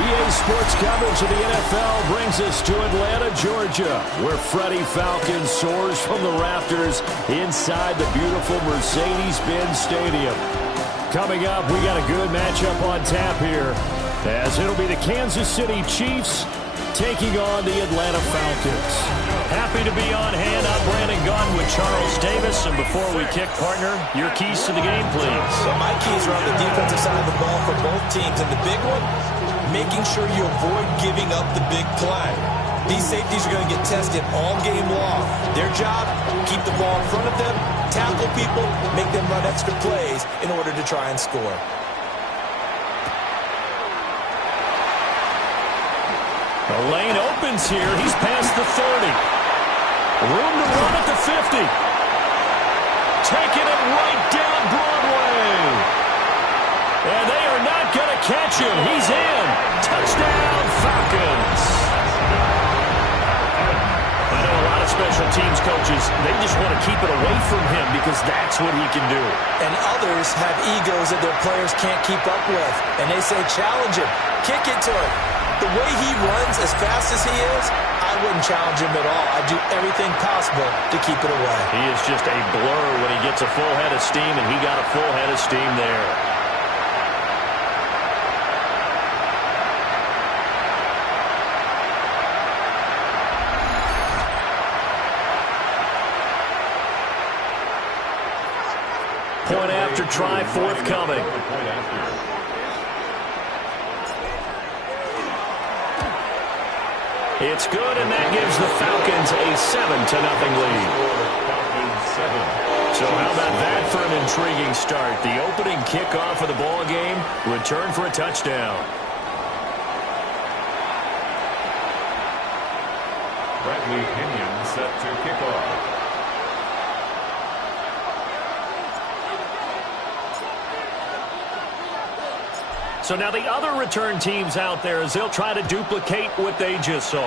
EA Sports coverage of the NFL brings us to Atlanta, Georgia, where Freddie Falcon soars from the rafters inside the beautiful Mercedes-Benz Stadium. Coming up, we got a good matchup on tap here, as it'll be the Kansas City Chiefs taking on the Atlanta Falcons. Happy to be on hand. I'm Brandon Gunn with Charles Davis. And before we kick, partner, your keys to the game, please. Well, my keys are on the defensive side of the ball for both teams. And the big one, making sure you avoid giving up the big play. These safeties are going to get tested all game long. Their job, keep the ball in front of them, tackle people, make them run extra plays in order to try and score. The lane opens here. He's past the 30. Room to run at the 50. Taking it right down Broadway. And they are not going to catch him. He's in. Touchdown, Falcons. I know a lot of special teams coaches, they just want to keep it away from him because that's what he can do. And others have egos that their players can't keep up with. And they say, challenge him. Kick it to him. The way he runs as fast as he is, I wouldn't challenge him at all. I'd do everything possible to keep it away. He is just a blur when he gets a full head of steam, and he got a full head of steam there. Point after try forthcoming. It's good, and that gives the Falcons a 7-0 lead. So how about that for an intriguing start? The opening kickoff of the ball game, return for a touchdown. Bradley Pinion set to kick off. So now the other return teams out there as they'll try to duplicate what they just saw.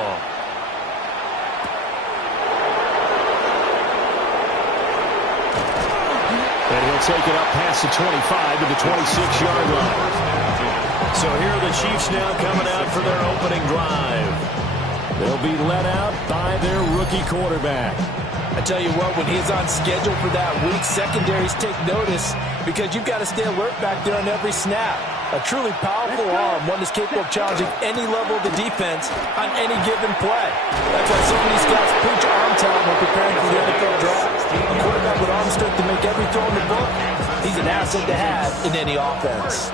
And he'll take it up past the 25 to the 26-yard line. So here are the Chiefs now coming out for their opening drive. They'll be led out by their rookie quarterback. I tell you what, when he's on schedule for that week, secondaries take notice because you've got to stay alert back there on every snap. A truly powerful arm, one that's capable of challenging any level of the defense on any given play. That's why so many scouts preach arm talent when preparing for the NFL draft. A quarterback with arm strength to make every throw in the book, he's an asset to have in any offense.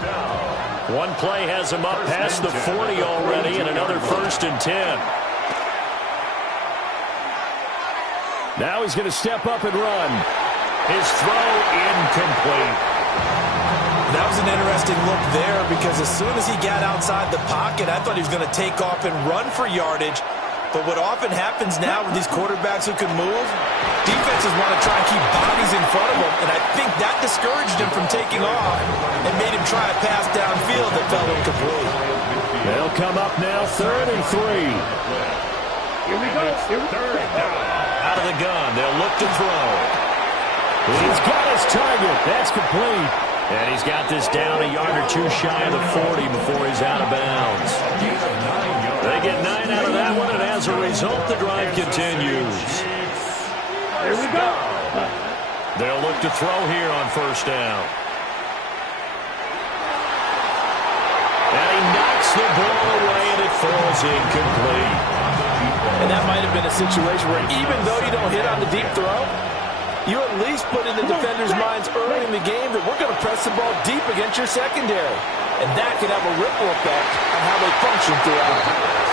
One play has him up past the 40 already, and another 1st and 10. Now he's going to step up and run. His throw incomplete. That was an interesting look there because as soon as he got outside the pocket, I thought he was going to take off and run for yardage. But what often happens now with these quarterbacks who can move, defenses want to try and keep bodies in front of them, and I think that discouraged him from taking off and made him try a pass downfield that fell incomplete. They'll come up now 3rd and 3. Here we go. Third down. Out of the gun, they'll look to throw. He's got his target. That's complete. And he's got this down a yard or two shy of the 40 before he's out of bounds. They get 9 out of that one, and as a result, the drive continues. Here we go. They'll look to throw here on 1st down. And he knocks the ball away, and it falls incomplete. And that might have been a situation where even though you don't hit on the deep throw, you at least put in the defenders' minds early in the game that we're going to press the ball deep against your secondary. And that could have a ripple effect on how they function throughout.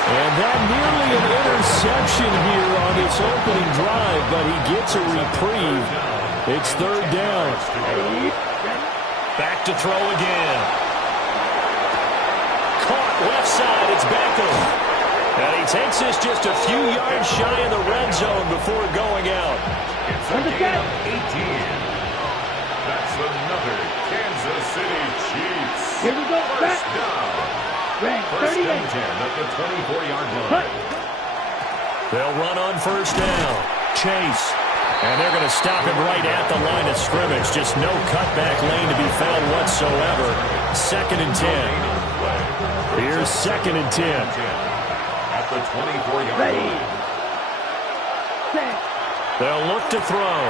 And that nearly an interception here on this opening drive, but he gets a reprieve. It's 3rd down. Back to throw again. Caught left side. It's Beckham. And he takes this just a few yards shy of the red zone before going out. It's a gain of 18. That's another Kansas City Chiefs. Here we go. First down. First and 10 at the 24-yard line. They'll run on 1st down. Chase. And they're going to stop him right at the line of scrimmage. Just no cutback lane to be found whatsoever. 2nd and 10. Here's 2nd and 10. At the 24-yard line. They'll look to throw.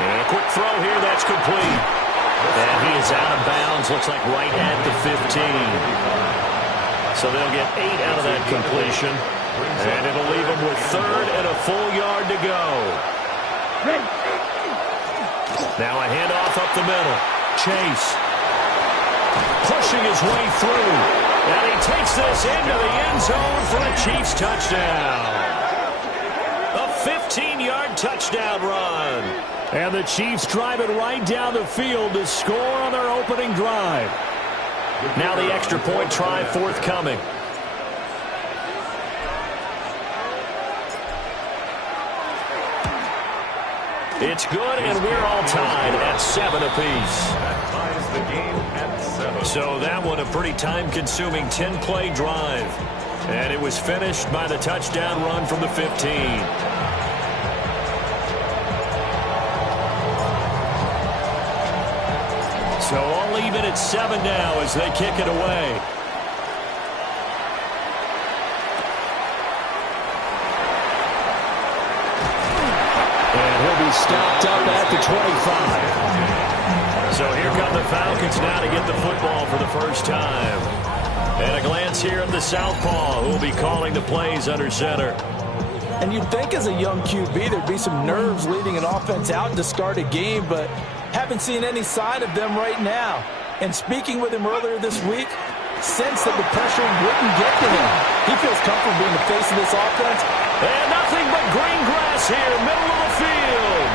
And a quick throw here, that's complete. And he is out of bounds, looks like right at the 15. So they'll get 8 out of that completion. And it'll leave them with 3rd and a full yard to go. Now a handoff up the middle. Chase. Pushing his way through. And he takes this into the end zone for a Chiefs touchdown. A 15-yard touchdown run. And the Chiefs drive it right down the field to score on their opening drive. Now the extra point try forthcoming. It's good, and we're all tied at 7 apiece. That ties the game at 7. So that one a pretty time-consuming 10-play drive. And it was finished by the touchdown run from the 15. So all even at 7 now as they kick it away. And he'll be stopped up at the 25. So here come the Falcons now to get the football for the first time. And a glance here at the southpaw, who will be calling the plays under center. And you'd think as a young QB there'd be some nerves leading an offense out to start a game, but haven't seen any sign of them right now. And speaking with him earlier this week, sensed that the pressure wouldn't get to him. He feels comfortable being the face of this offense. And nothing but green grass here, middle of the field.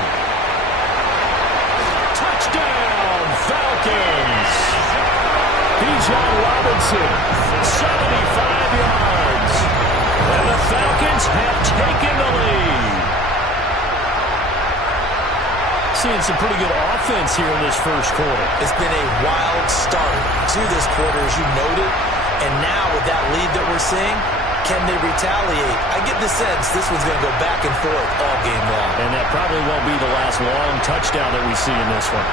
Touchdown, Falcons. Bijan Robinson, 75 yards. And the Falcons have taken the lead. Seeing some pretty good offense here in this first quarter. It's been a wild start to this quarter, as you noted. And now with that lead that we're seeing, can they retaliate? I get the sense this one's going to go back and forth all game long. And that probably won't be the last long touchdown that we see in this one.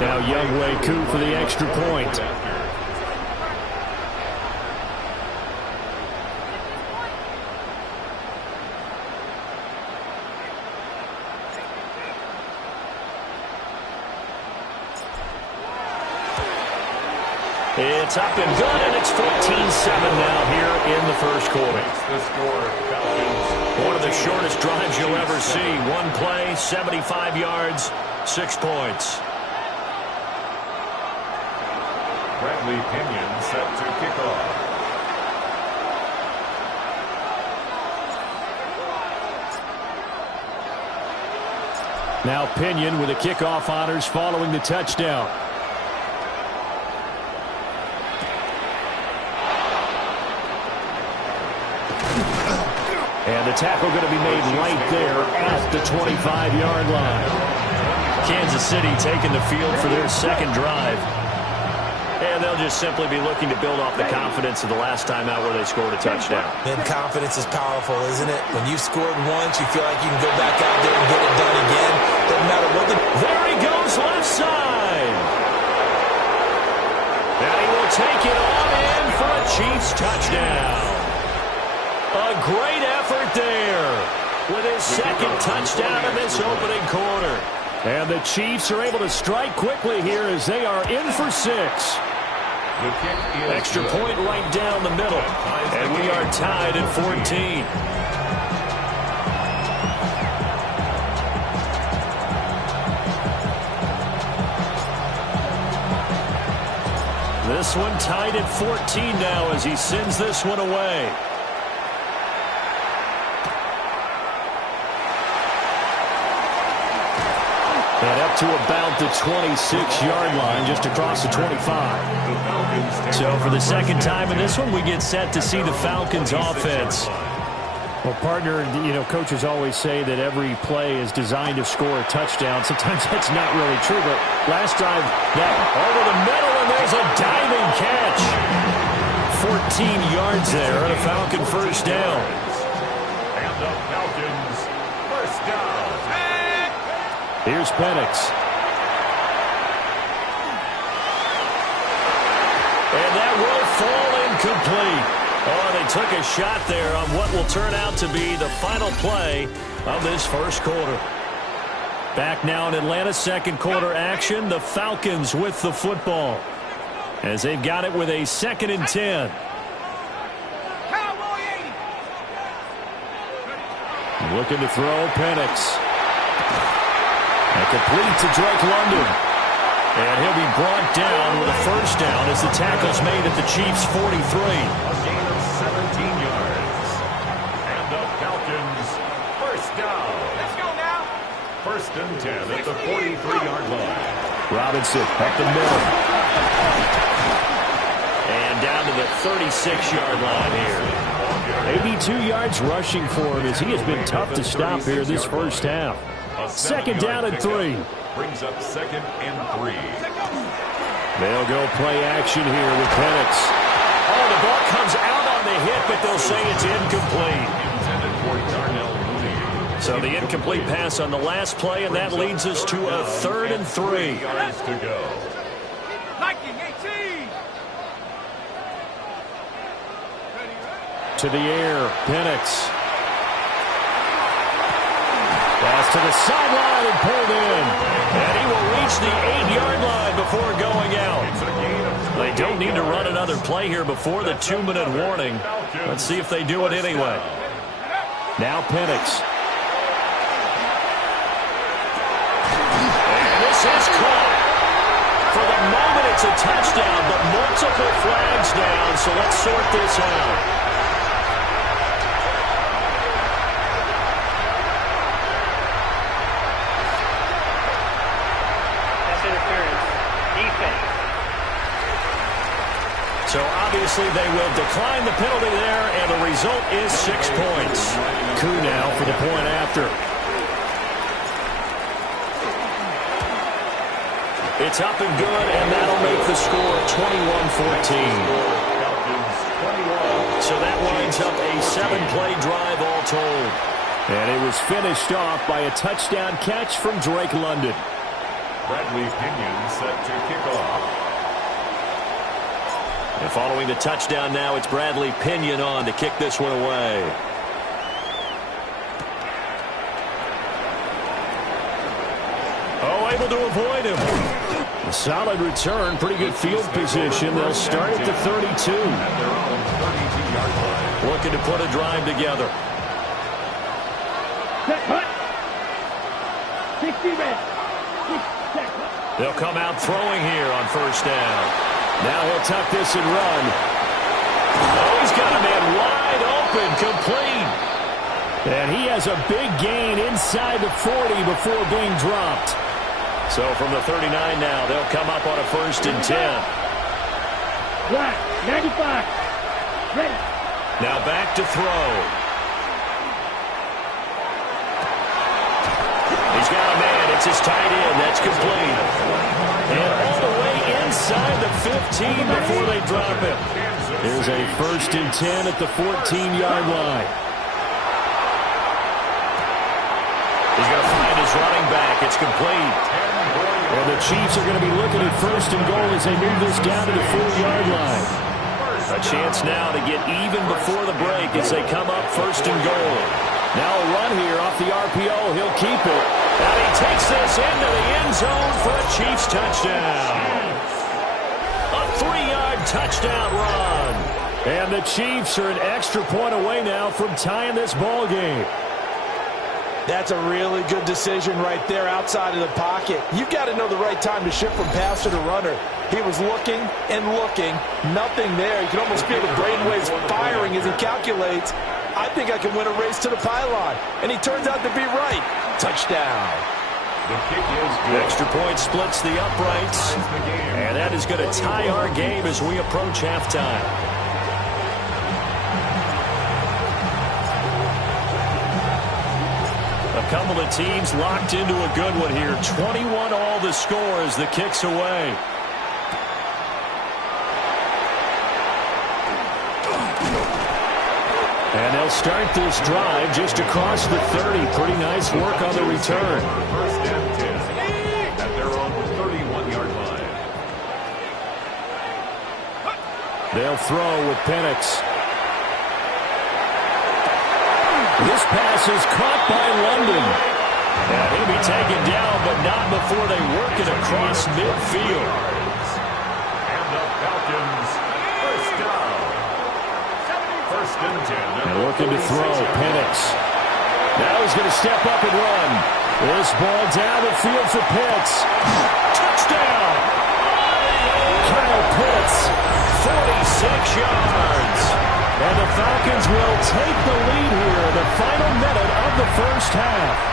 Now Younghoe Koo for the extra point. It's up and good, and it's 14-7 now here in the first quarter. One of the shortest drives you'll ever see. One play, 75 yards, 6 points. Bradley Pinion set to kick off. Now Pinion with the kickoff honors following the touchdown. And the tackle going to be made right there at the 25-yard line. Kansas City taking the field for their second drive. And they'll just simply be looking to build off the confidence of the last time out where they scored a touchdown. And confidence is powerful, isn't it? When you've scored once, you feel like you can go back out there and get it done again. Doesn't matter what the... There he goes, left side. And he will take it on in for a Chiefs touchdown. A great effort there with his second touchdown in this opening quarter. And the Chiefs are able to strike quickly here as they are in for 6. Extra point right down the middle. And we are tied at 14. This one tied at 14 now as he sends this one away. And up to about the 26-yard line, just across the 25. So for the second time in this one, we get set to see the Falcons offense. Well, partner, you know, coaches always say that every play is designed to score a touchdown. Sometimes that's not really true, but last drive, that over the middle, and there's a diving catch. 14 yards there, and a Falcon first down. the Falcons, first down. Here's Penix. And that will fall incomplete. Oh, they took a shot there on what will turn out to be the final play of this first quarter. Back now in Atlanta, second quarter action. The Falcons with the football as they've got it with a 2nd and 10. Looking to throw, Penix. And complete to Drake London. And he'll be brought down with a first down as the tackle's made at the Chiefs' 43. A gain of 17 yards. And the Falcons, first down. Let's go now. 1st and 10 at the 43-yard line. Robinson up the middle. And down to the 36-yard line here. 82 yards rushing for him as he has been tough to stop here this first half. 2nd down and 3. Brings up 2nd and 3. They'll go play action here with Penix. Oh, the ball comes out on the hit, but they'll say it's incomplete. Intended for Darnell Mooney. So the incomplete pass on the last play, and that leads us to a 3rd and 3. 3 yards to go. To the air, Penix. Pass to the sideline and pulled in. And he will reach the 8-yard line before going out. They don't need to run another play here before the 2-minute warning. Let's see if they do it anyway. Now Penix. And this is caught. For the moment, it's a touchdown, but multiple flags down, so let's sort this out. So obviously they will decline the penalty there, and the result is 6 points. Coup now for the point after. It's up and good, and that'll make the score 21-14. So that winds up a 7-play drive all told. And it was finished off by a touchdown catch from Drake London. Bradley Pinion set to kick off. And following the touchdown now, it's Bradley Pinion on to kick this one away. Oh, able to avoid him. A solid return, pretty good field position. They'll start at the 32. At their own 32-yard line. Looking to put a drive together. They'll come out throwing here on first down. Now he'll tuck this and run. Oh, he's got a man wide open, complete. And he has a big gain inside the 40 before being dropped. So from the 39 now, they'll come up on a 1st and 10. 95. Ready. Now back to throw. He's got a man. It's his tight end. That's complete. And all the way inside the 15 before they drop it. There's a 1st and 10 at the 14-yard line. He's going to find his running back. It's complete. And the Chiefs are going to be looking at 1st and goal as they move this down to the 4-yard line. A chance now to get even before the break as they come up 1st and goal. Now a run here off the RPO. He'll keep it. And he takes this into the end zone for a Chiefs touchdown. A 3-yard touchdown run. And the Chiefs are an extra point away now from tying this ball game. That's a really good decision right there outside of the pocket. You've got to know the right time to shift from passer to runner. He was looking and looking. Nothing there. You can almost feel the brainwaves firing as he calculates. I think I can win a race to the pylon. And he turns out to be right. Touchdown. The kick is good. Extra point splits the uprights. And that is going to tie our game as we approach halftime. A couple of teams locked into a good one here. 21 all the score as the kick's away. And they'll start this drive just across the 30. Pretty nice work on the return. First and 10 at their own 31-yard line. They'll throw with Penix. This pass is caught by London. And he'll be taken down, but not before they work it across midfield. And the Falcons, first down. First and 10. And looking to throw, Penix. Now he's going to step up and run. This ball down the field for Pitts. Touchdown! Kyle Pitts, 46 yards. And the Falcons will take the lead here in the final minute of the first half.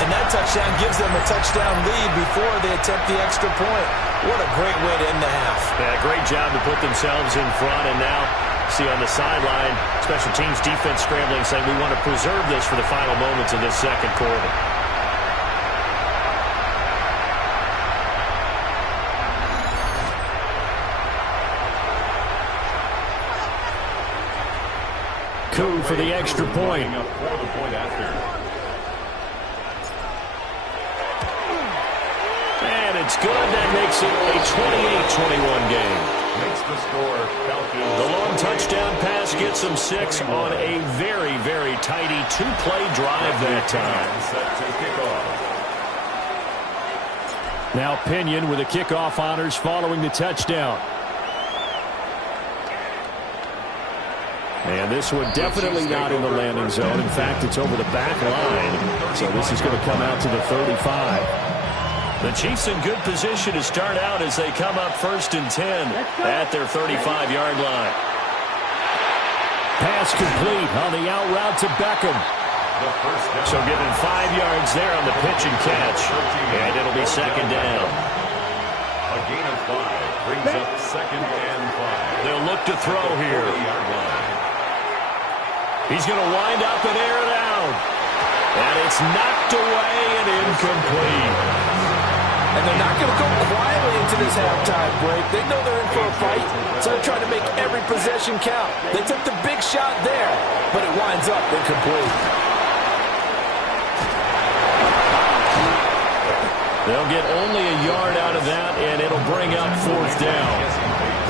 And that touchdown gives them a touchdown lead before they attempt the extra point. What a great way to end the half. Yeah, great job to put themselves in front. And now, see on the sideline, special teams defense scrambling, saying we want to preserve this for the final moments of this second quarter. Coup for the extra point. And it's good. That makes it a 28-21 game. Makes the score, Falcons. The long touchdown pass gets them 6 on a very, very tidy two-play drive that time. Set to kick off. Now Pinion with the kickoff honors following the touchdown. And this one definitely not in the landing zone. In fact, it's over the back line. So this is going to come out to the 35. The Chiefs in good position to start out as they come up first and 10 at their 35-yard line. Pass complete on the out route to Beckham. So given 5 yards there on the pitch and catch. And it'll be second down. A gain of 5 brings up second and 5. They'll look to throw here. He's going to wind up and air it out. And it's knocked away and incomplete. And they're not going to go quietly into this halftime break. They know they're in for a fight, so they're trying to make every possession count. They took the big shot there, but it winds up incomplete. They'll get only a yard out of that, and it'll bring up fourth down.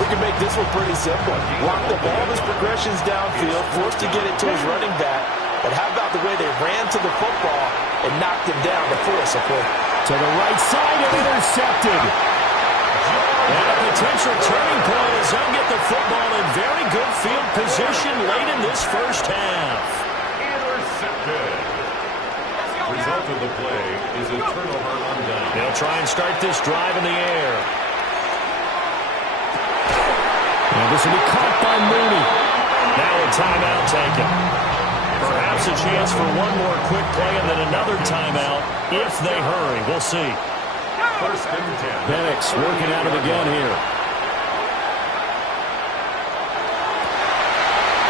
We can make this one pretty simple. Lock the ball of his progressions downfield, forced to get it to his running back. But how about the way they ran to the football and knocked him down to force a point? To the right side and intercepted. And a potential turning point as they'll get the football in very good field position late in this first half. Intercepted. Result of the play is a turnover on down. They'll try and start this drive in the air. And this will be caught by Mooney. Now a timeout taken. Perhaps a chance for one more quick play and then another timeout if they hurry. We'll see. First and 10. Penix working out of the gun here.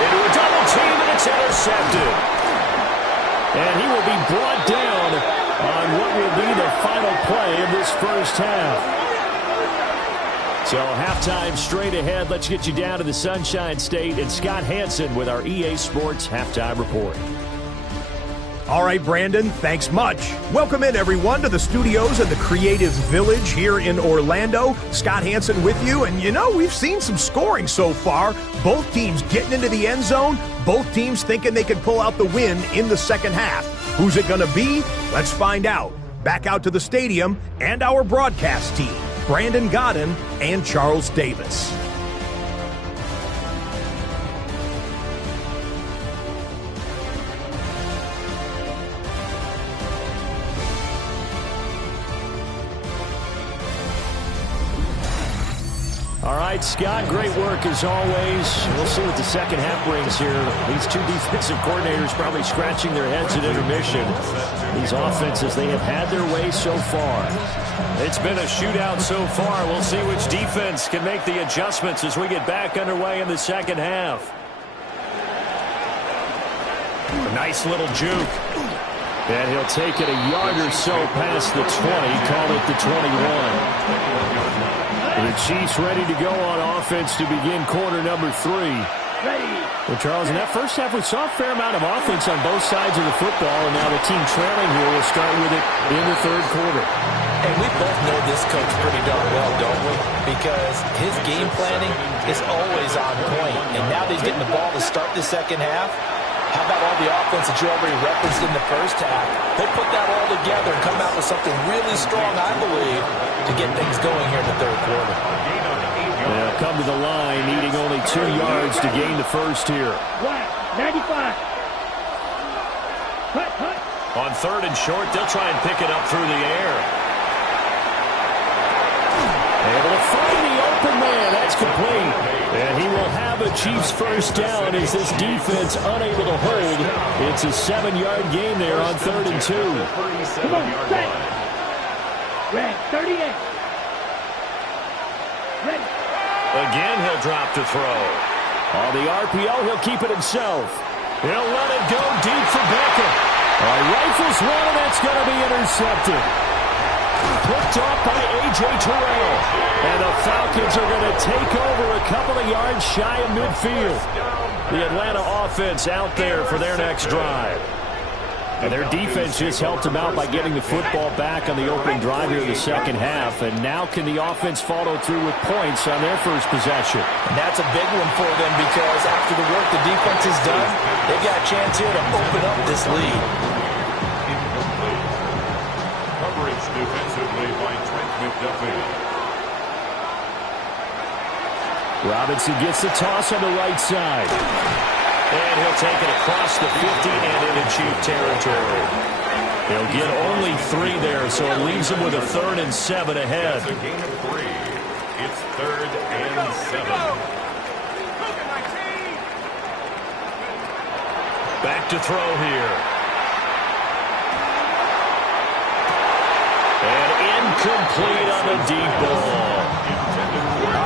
Into a double team and it's intercepted. And he will be brought down on what will be the final play of this first half. So halftime straight ahead. Let's get you down to the Sunshine State and Scott Hansen with our EA Sports Halftime Report. All right, Brandon, thanks much. Welcome in, everyone, to the studios of the Creative Village here in Orlando. Scott Hansen with you, and you know, we've seen some scoring so far. Both teams getting into the end zone, both teams thinking they could pull out the win in the second half. Who's it going to be? Let's find out. Back out to the stadium and our broadcast team, Brandon Godden and Charles Davis. All right, Scott, great work as always. We'll see what the second half brings here. These two defensive coordinators probably scratching their heads at intermission. These offenses, they have had their way so far. It's been a shootout so far. We'll see which defense can make the adjustments as we get back underway in the second half. A nice little juke. And he'll take it a yard or so past the 20, call it the 21. The Chiefs ready to go on offense to begin quarter number 3. Well, Charles, in that first half, we saw a fair amount of offense on both sides of the football, and now the team trailing here will start with it in the third quarter. And we both know this coach pretty darn well, don't we? Because his game planning is always on point. And now that he's getting the ball to start the second half, how about all the offense that you already referenced in the first half? He'll put that all together and come out with something really strong, I believe, to get things going here in the third quarter. They'll come to the line, needing only 2 yards to gain the first here. 95. On third and short, they'll try and pick it up through the air. Able to find the open man. That's complete. And he will have a Chiefs first down as this defense unable to hold. It's a 7-yard gain there on third and 2. Come on, set. Red, 38. Ready. Again, he'll drop to throw. On the RPO, he'll keep it himself. He'll let it go deep for Beckham. Rifles one, and that's going to be intercepted. Picked off by A.J. Terrell. And the Falcons are going to take over a couple of yards shy of midfield. The Atlanta offense out there for their next drive. And their defense just helped them out by getting the football back on the opening drive here in the second half. And now can the offense follow through with points on their first possession? And that's a big one for them because after the work the defense has done, they've got a chance here to open up this lead. Coverage defensively by Trent McDuffie. Robinson gets the toss on the right side. And he'll take it across the 50 and into Chief territory. He'll get only 3 there, so it leaves him with a 3rd and 7 ahead. It's a gain of 3. It's 3rd and 7. Back to throw here. And incomplete on the deep ball.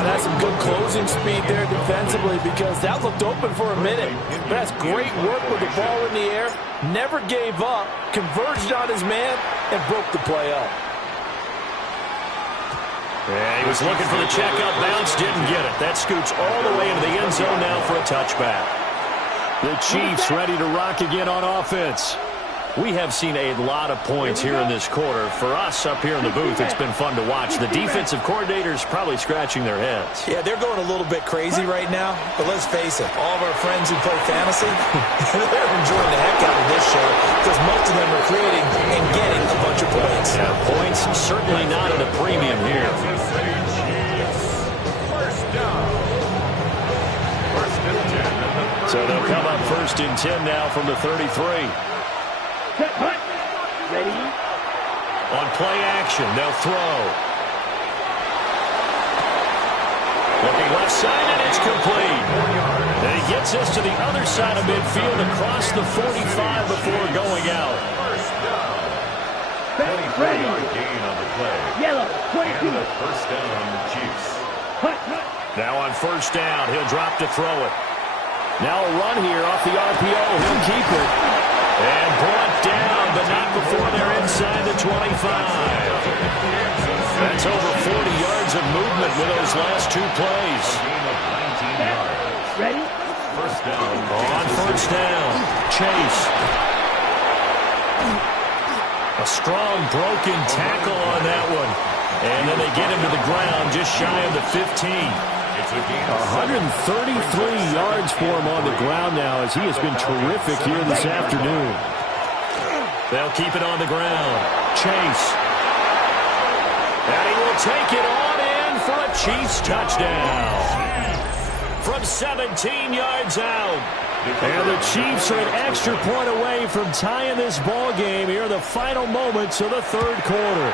That's some good closing speed there defensively because that looked open for a minute. But that's great work with the ball in the air. Never gave up, converged on his man, and broke the play up. Yeah, he was looking for the check-up bounce, didn't get it. That scoots all the way into the end zone now for a touchback. The Chiefs ready to rock again on offense. We have seen a lot of points here in this quarter. For us up here in the booth, it's been fun to watch. The defensive coordinators probably scratching their heads. Yeah, they're going a little bit crazy right now, but let's face it, all of our friends who play fantasy, they're enjoying the heck out of this show because most of them are creating and getting a bunch of points. Yeah, points certainly not at a premium here. First down. First and 10. So they'll come up first and 10 now from the 33. Ready. On play action, they'll throw. Looking left side, and it's complete. And he gets us to the other side of midfield across the 45 before going out. First down. Ready. 23-yard gain on the play. Yellow, 22. And the first down, Chiefs. Now on first down, he'll drop to throw it. Now a run here off the RPO. He'll keep it. And brought down, but not before they're inside the 25. That's over 40 yards of movement with those last 2 plays. Gain of 19 yards. Ready. First down. On first down, Chase. A strong broken tackle on that one. And then they get him to the ground just shy of the 15. It's a gain of 133 yards for him on the ground now as he has been terrific here this afternoon. They'll keep it on the ground. Chase. And he will take it on in for a Chiefs touchdown. From 17 yards out. And the Chiefs are an extra point away from tying this ball game here in the final moments of the third quarter.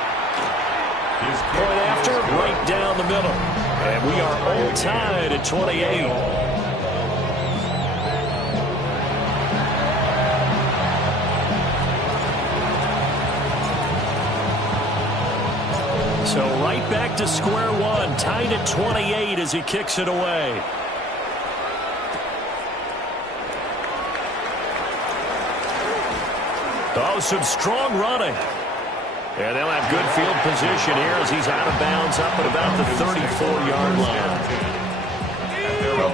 Point after, right down the middle. And we are all tied at 28. So right back to square one, tied at 28 as he kicks it away. Oh, some strong running. And they'll have good field position here as he's out of bounds up at about the 34-yard line.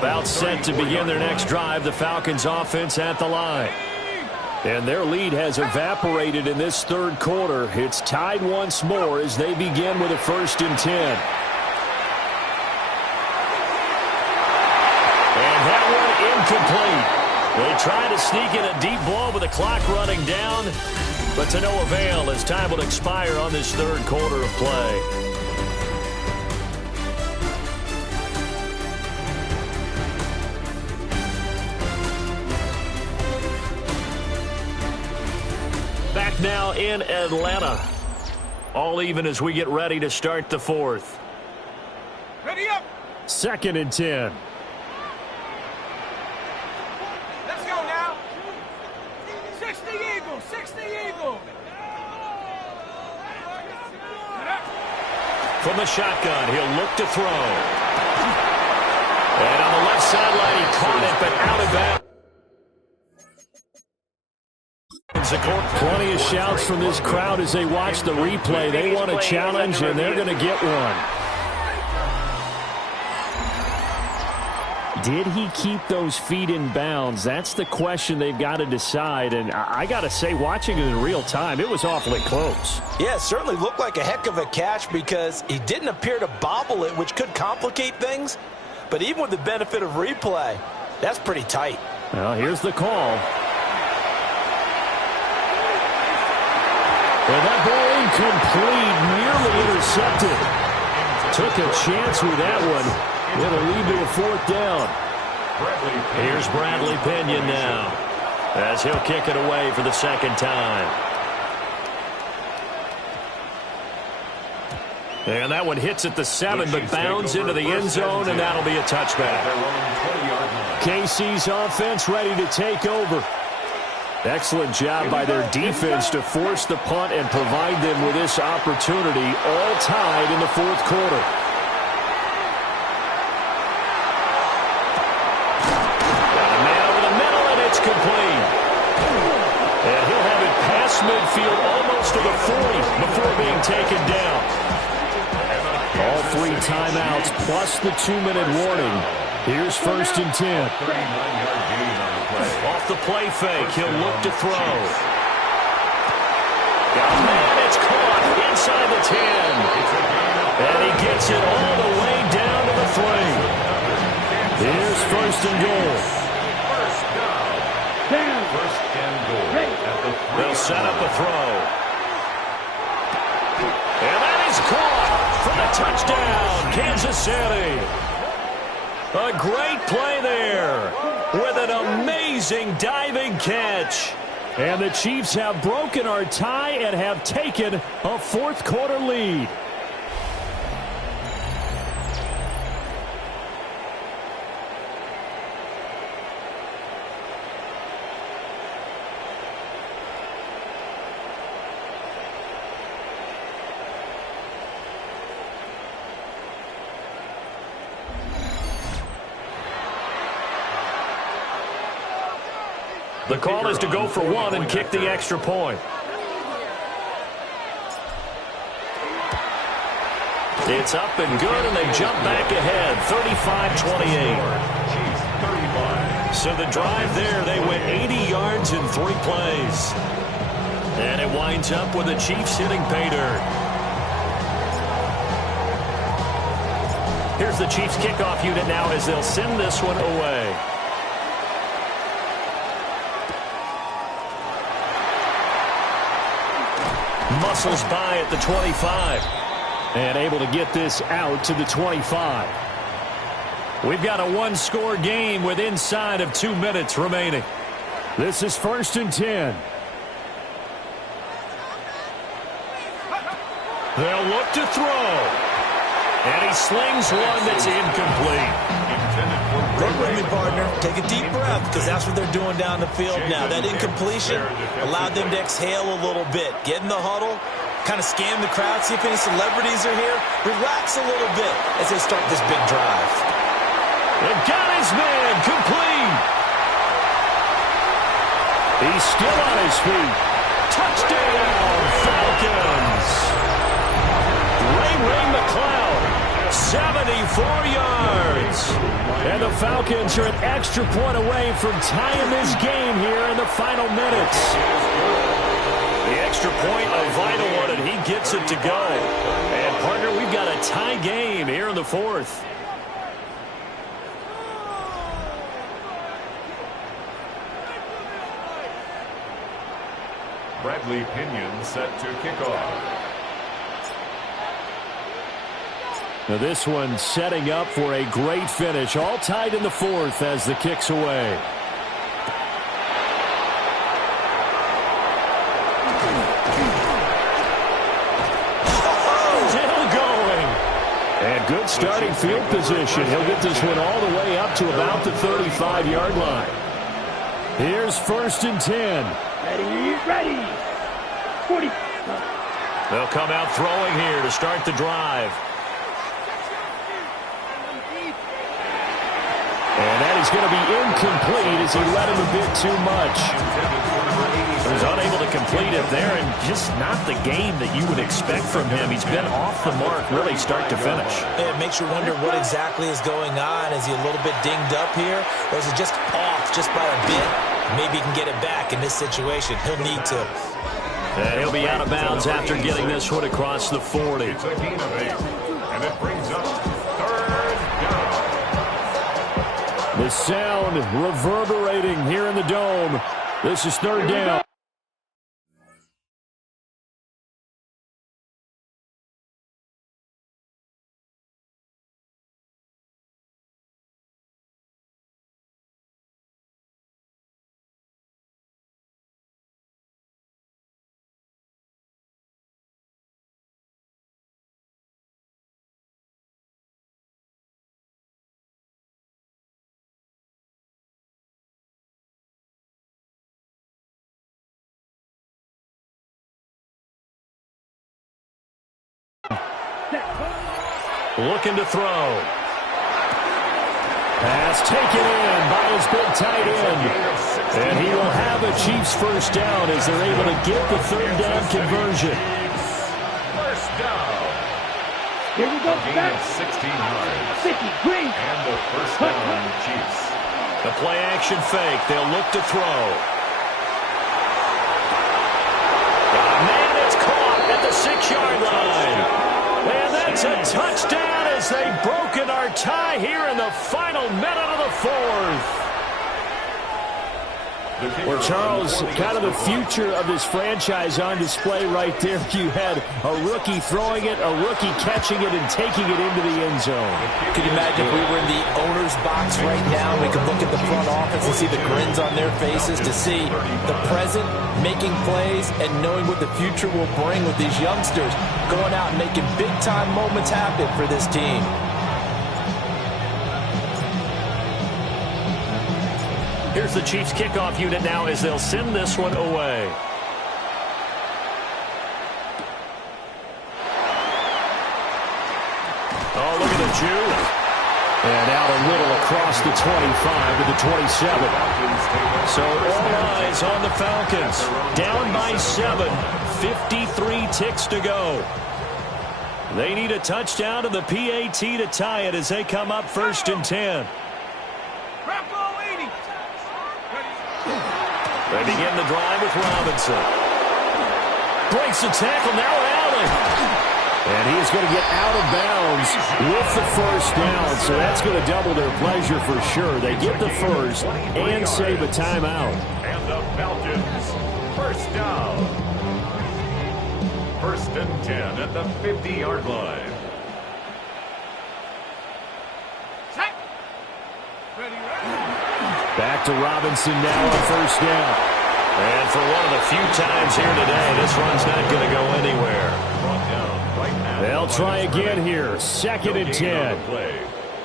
About set to begin their next drive, the Falcons offense at the line. And their lead has evaporated in this third quarter. It's tied once more as they begin with a 1st and 10. And that one incomplete. They try to sneak in a deep ball with the clock running down, but to no avail as time will expire on this third quarter of play. Back now in Atlanta. All even as we get ready to start the 4th. Ready up. 2nd and 10. Let's go now. 60 Eagle, 60 Eagle. From the shotgun, he'll look to throw. And on the left sideline, he caught it, but out of bounds. Plenty of shouts from this crowd as they watch the replay. They want a challenge, and they're going to get one. Did he keep those feet in bounds? That's the question they've got to decide. And I got to say, watching it in real time, it was awfully close. Yeah, it certainly looked like a heck of a catch because he didn't appear to bobble it, which could complicate things. But even with the benefit of replay, that's pretty tight. Well, here's the call. And that ball incomplete, nearly intercepted. Took a chance with that one. It'll lead to a 4th down. Here's Bradley Pinion now, as he'll kick it away for the 2nd time. And that one hits at the 7, but bounds into the end zone, and that'll be a touchback. KC's offense ready to take over. Excellent job by their defense to force the punt and provide them with this opportunity, all tied in the 4th quarter. Got a man over the middle, and it's complete. And he'll have it past midfield almost to the 40 before being taken down. All 3 timeouts plus the 2-minute warning. Here's 1st and 10. Off the play fake, he'll look to throw. Got a man, it's caught inside the 10. And he gets it all the way down to the 3. Here's 1st and goal. First and goal at the 3. They'll set up a throw. And that is caught for the touchdown, Kansas City. A great play there with an amazing diving catch. And the Chiefs have broken our tie and have taken a 4th quarter lead. The call is to go for 1 and kick the extra point. It's up and good, and they jump back ahead, 35-28. So the drive there, they went 80 yards in 3 plays. And it winds up with the Chiefs hitting pay dirt. Here's the Chiefs kickoff unit now as they'll send this one away. Muscles by at the 25. And able to get this out to the 25. We've got a 1-score game with inside of 2 minutes remaining. This is 1st and 10. They'll look to throw. And he slings one that's incomplete. Look with me, partner. Take a deep breath because that's what they're doing down the field now. That incompletion allowed them to exhale a little bit. Get in the huddle, kind of scan the crowd, see if any celebrities are here. Relax a little bit as they start this big drive. And got his man complete. He's still on his feet. Touchdown, Falcons. Ray McCloud, 74 yards. downs. And the Falcons are an extra point away from tying this game here in the final minutes. The extra point, a vital one, and he gets it to go. And, partner, we've got a tie game here in the fourth. Bradley Pinion set to kick off. Now this one setting up for a great finish. All tied in the fourth as the kick's away. Still going. And good starting field position. He'll get this one all the way up to about the 35-yard line. Here's 1st and 10. Ready. 40. They'll come out throwing here to start the drive. And that is going to be incomplete as he led him a bit too much. He was unable to complete it there, and just not the game that you would expect from him. He's been off the mark really start to finish. It makes you wonder what exactly is going on. Is he a little bit dinged up here, or is it just off just by a bit? Maybe he can get it back in this situation. He'll need to. And he'll be out of bounds after getting this one across the 40. It's a gain of 8, and it brings up 3rd down. The sound reverberating here in the dome. This is 3rd down. Looking to throw. Pass taken in by his big tight end. And he will have a Chiefs 1st down as they're able to get the 3rd down conversion. 1st down. Here we go. Gain of 16 yards. 50. Green. And the 1st down, Chiefs. The play action fake. They'll look to throw. Man, it's caught at the 6-yard line. And that's a touchdown as they've broken our tie here in the final minute of the fourth. Well, Charles, kind of the future of this franchise on display right there. You had a rookie throwing it, a rookie catching it, and taking it into the end zone. Could you imagine if we were in the owner's box right now? We could look at the front office and see the grins on their faces, to see the present making plays and knowing what the future will bring with these youngsters going out and making big-time moments happen for this team. Here's the Chiefs kickoff unit now as they'll send this one away. Oh, look at the juke. And out a little across the 25 to the 27. So all eyes on the Falcons. Down by 7. 53 ticks to go. They need a touchdown to the PAT to tie it as they come up 1st and 10. They begin the drive with Robinson. Breaks the tackle, now Allen. And he is going to get out of bounds with the 1st down, so that's going to double their pleasure for sure. They get the 1st and save a timeout. And the Falcons, 1st down. 1st and 10 at the 50-yard line. Back to Robinson now on 1st down. And for one of the few times here today, this run's not going to go anywhere. They'll try again here. 2nd and 10.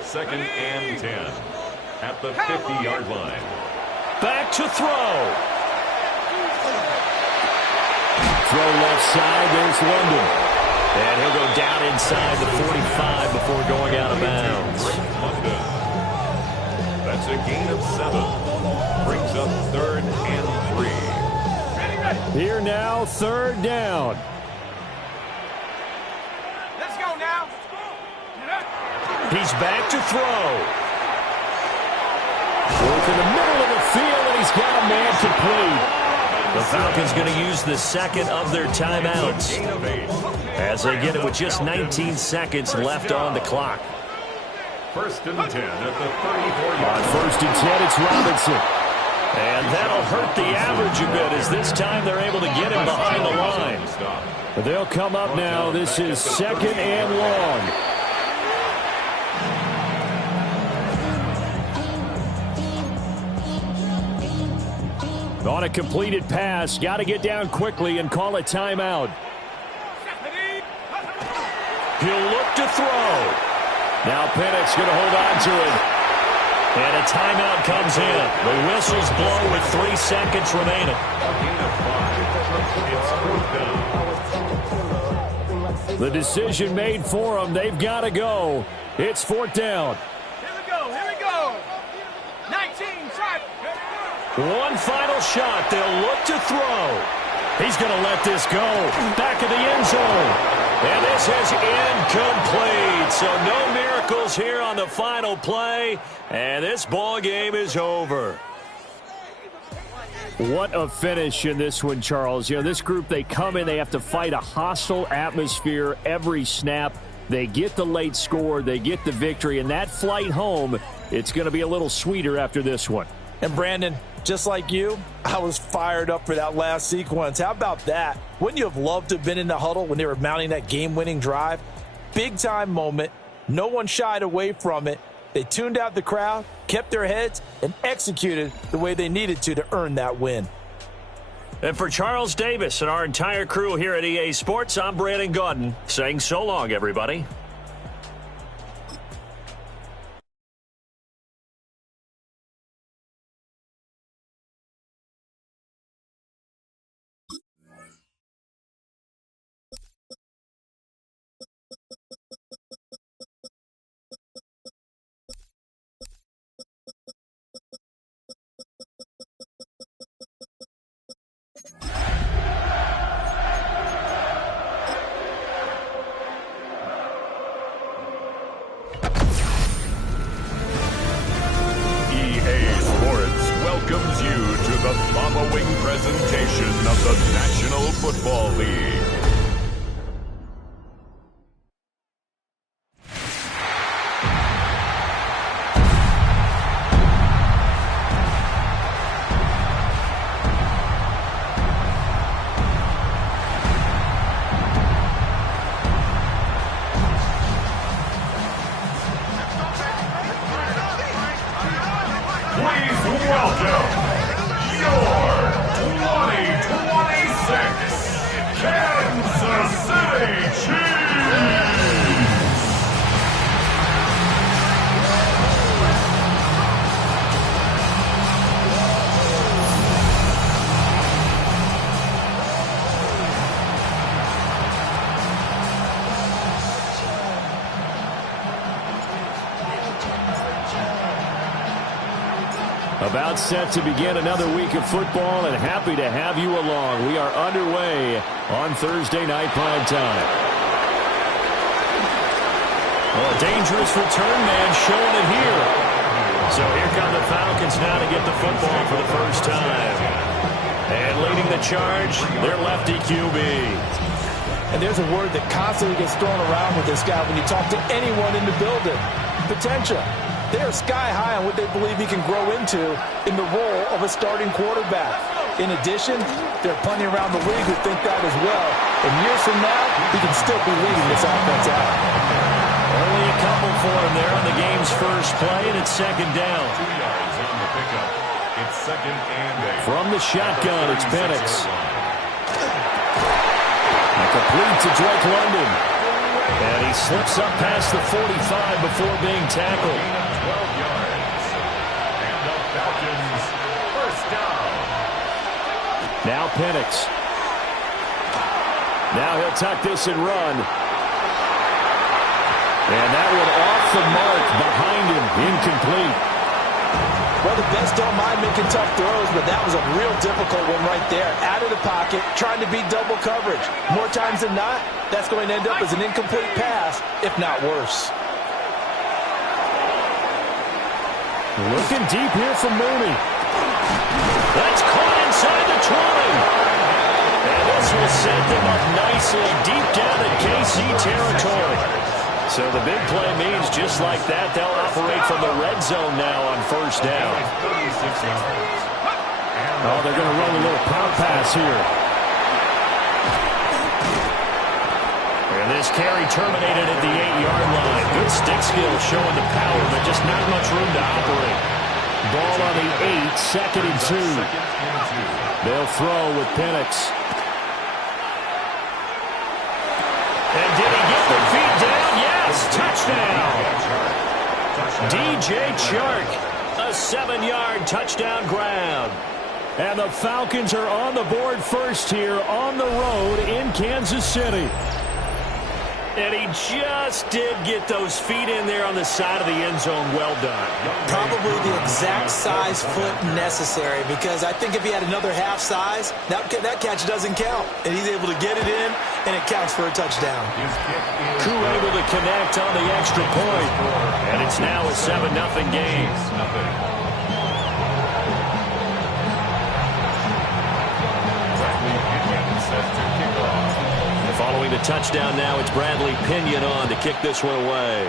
2nd and 10 at the 50-yard line. Back to throw. Throw left side. There's London. And he'll go down inside the 45 before going out of bounds. That's a gain of 7. Brings up 3rd and 3. Here now, 3rd down. Let's go now. He's back to throw. both in the middle of the field, and he's got a man complete. The Falcons going to use the second of their timeouts as they get it with just 19 seconds left on the clock. 1st and 10 at the 34-yard. On 1st and 10, it's Robinson. And that'll hurt the average a bit as this time they're able to get him behind the line. They'll come up now. This is 2nd and long. On a completed pass, got to get down quickly and call a timeout. He'll look to throw. Now Penix going to hold on to it. And a timeout comes in. The whistles blow with 3 seconds remaining. The decision made for them. They've got to go. It's 4th down. Here we go. Here we go. 19, shot. One final shot. They'll look to throw. He's going to let this go. Back of the end zone. And this is incomplete. So no miracles here on the final play. And this ball game is over. What a finish in this one, Charles. You know, this group, they come in, they have to fight a hostile atmosphere every snap. They get the late score, they get the victory, and that flight home, it's going to be a little sweeter after this one. And Brandon, just like you, I was fired up for that last sequence. How about that? Wouldn't you have loved to have been in the huddle when they were mounting that game-winning drive? Big-time moment. No one shied away from it. They tuned out the crowd, kept their heads, and executed the way they needed to earn that win. And for Charles Davis and our entire crew here at EA Sports, I'm Brandon Gaudin saying so long, everybody. Welcomes you to the following presentation of the National Football League. About set to begin another week of football, and happy to have you along. We are underway on Thursday night prime time. Well, a dangerous return man showing it here. So here come the Falcons now to get the football for the first time. And leading the charge, their lefty QB. And there's a word that constantly gets thrown around with this guy when you talk to anyone in the building. Potential. They're sky high on what they believe he can grow into in the role of a starting quarterback. In addition, there are plenty around the league who think that as well. And years from now, he can still be leading this offense out. Only a couple for him there on the game's first play, and it's 2nd down. 2 yards on the pickup. It's 2nd and 8. From the shotgun, it's Penix. Complete to Drake London. And he slips up past the 45 before being tackled. 12 yards. And the Falcons, 1st down. Now Penix. Now he'll tuck this and run. And that one off the mark behind him. Incomplete. Well, the best don't mind making tough throws, but that was a real difficult one right there. Out of the pocket, trying to beat double coverage. More times than not, that's going to end up as an incomplete pass, if not worse. Looking deep here from Mooney. That's caught inside the 20. And this will set them up nicely deep down in KC territory. So the big play means just like that, they'll operate from the red zone now on first down. Oh, they're going to run a little power pass here. And this carry terminated at the 8-yard line. Good stick skill showing the power, but just not much room to operate. Ball on the 8, 2nd and 2. They'll throw with Penix. And did he get the feet down? Yes, touchdown. DJ Chark, a 7-yard touchdown grab. And the Falcons are on the board first here on the road in Kansas City. And he just did get those feet in there on the side of the end zone. Well done. Probably the exact size foot necessary, because I think if he had another half size, that catch doesn't count. And he's able to get it in, and it counts for a touchdown. Koo able to connect on the extra point. And it's now a 7-0 game. Following the touchdown now, it's Bradley Pinion on to kick this one away.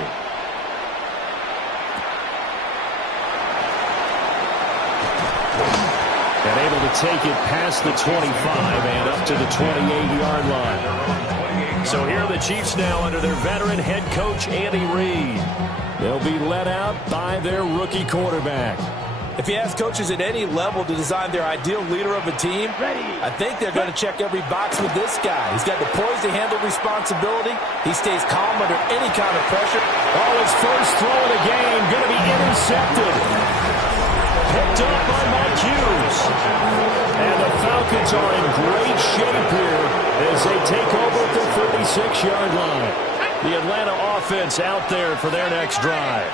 And able to take it past the 25 and up to the 28-yard line. So here are the Chiefs now under their veteran head coach, Andy Reid. They'll be led out by their rookie quarterback. If you ask coaches at any level to design their ideal leader of a team, I think they're going to check every box with this guy. He's got the poise to handle responsibility. He stays calm under any kind of pressure. Oh, his first throw of the game going to be intercepted. Picked up by Mike Hughes. And the Falcons are in great shape here as they take over at the 36-yard line. The Atlanta offense out there for their next drive.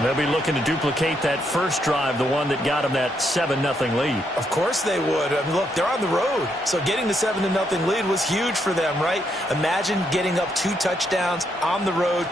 They'll be looking to duplicate that first drive, the one that got them that 7-0 lead. Of course they would. I mean, look, they're on the road. So getting the 7-0 lead was huge for them, right? Imagine getting up 2 touchdowns on the road.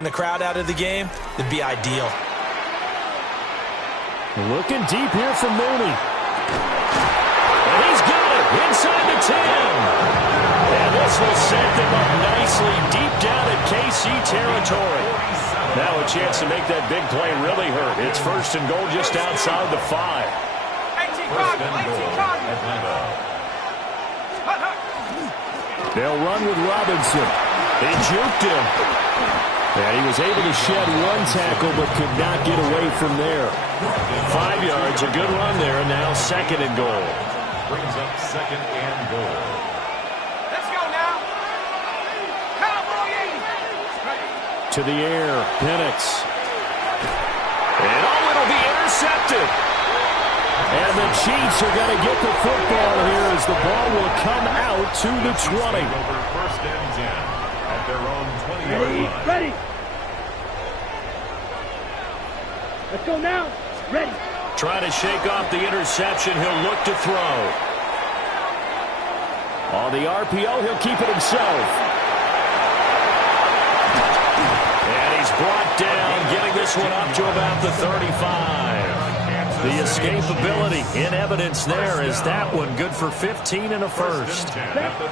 The crowd out of the game, it'd be ideal. Looking deep here from Mooney. And he's got it inside the 10. And this will set them up nicely deep down in KC territory. Now a chance to make that big play really hurt. It's 1st and goal just outside the 5. 1st and goal, Atlanta. They'll run with Robinson. They juked him. And he was able to shed one tackle but could not get away from there. 5 yards, a good run there, and now 2nd and goal. Brings up 2nd and goal. Let's go now. Cowboy. To the air, Penix. And it'll be intercepted. And the Chiefs are going to get the football here as the ball will come out to the 20. Over 1st and 10 at their own 20-yard line. Ready. Let's go now. Ready. Trying to shake off the interception. He'll look to throw. On the RPO, he'll keep it himself. And he's brought down, getting this one up to about the 35. The escapability in evidence there is that one good for 15 and a first.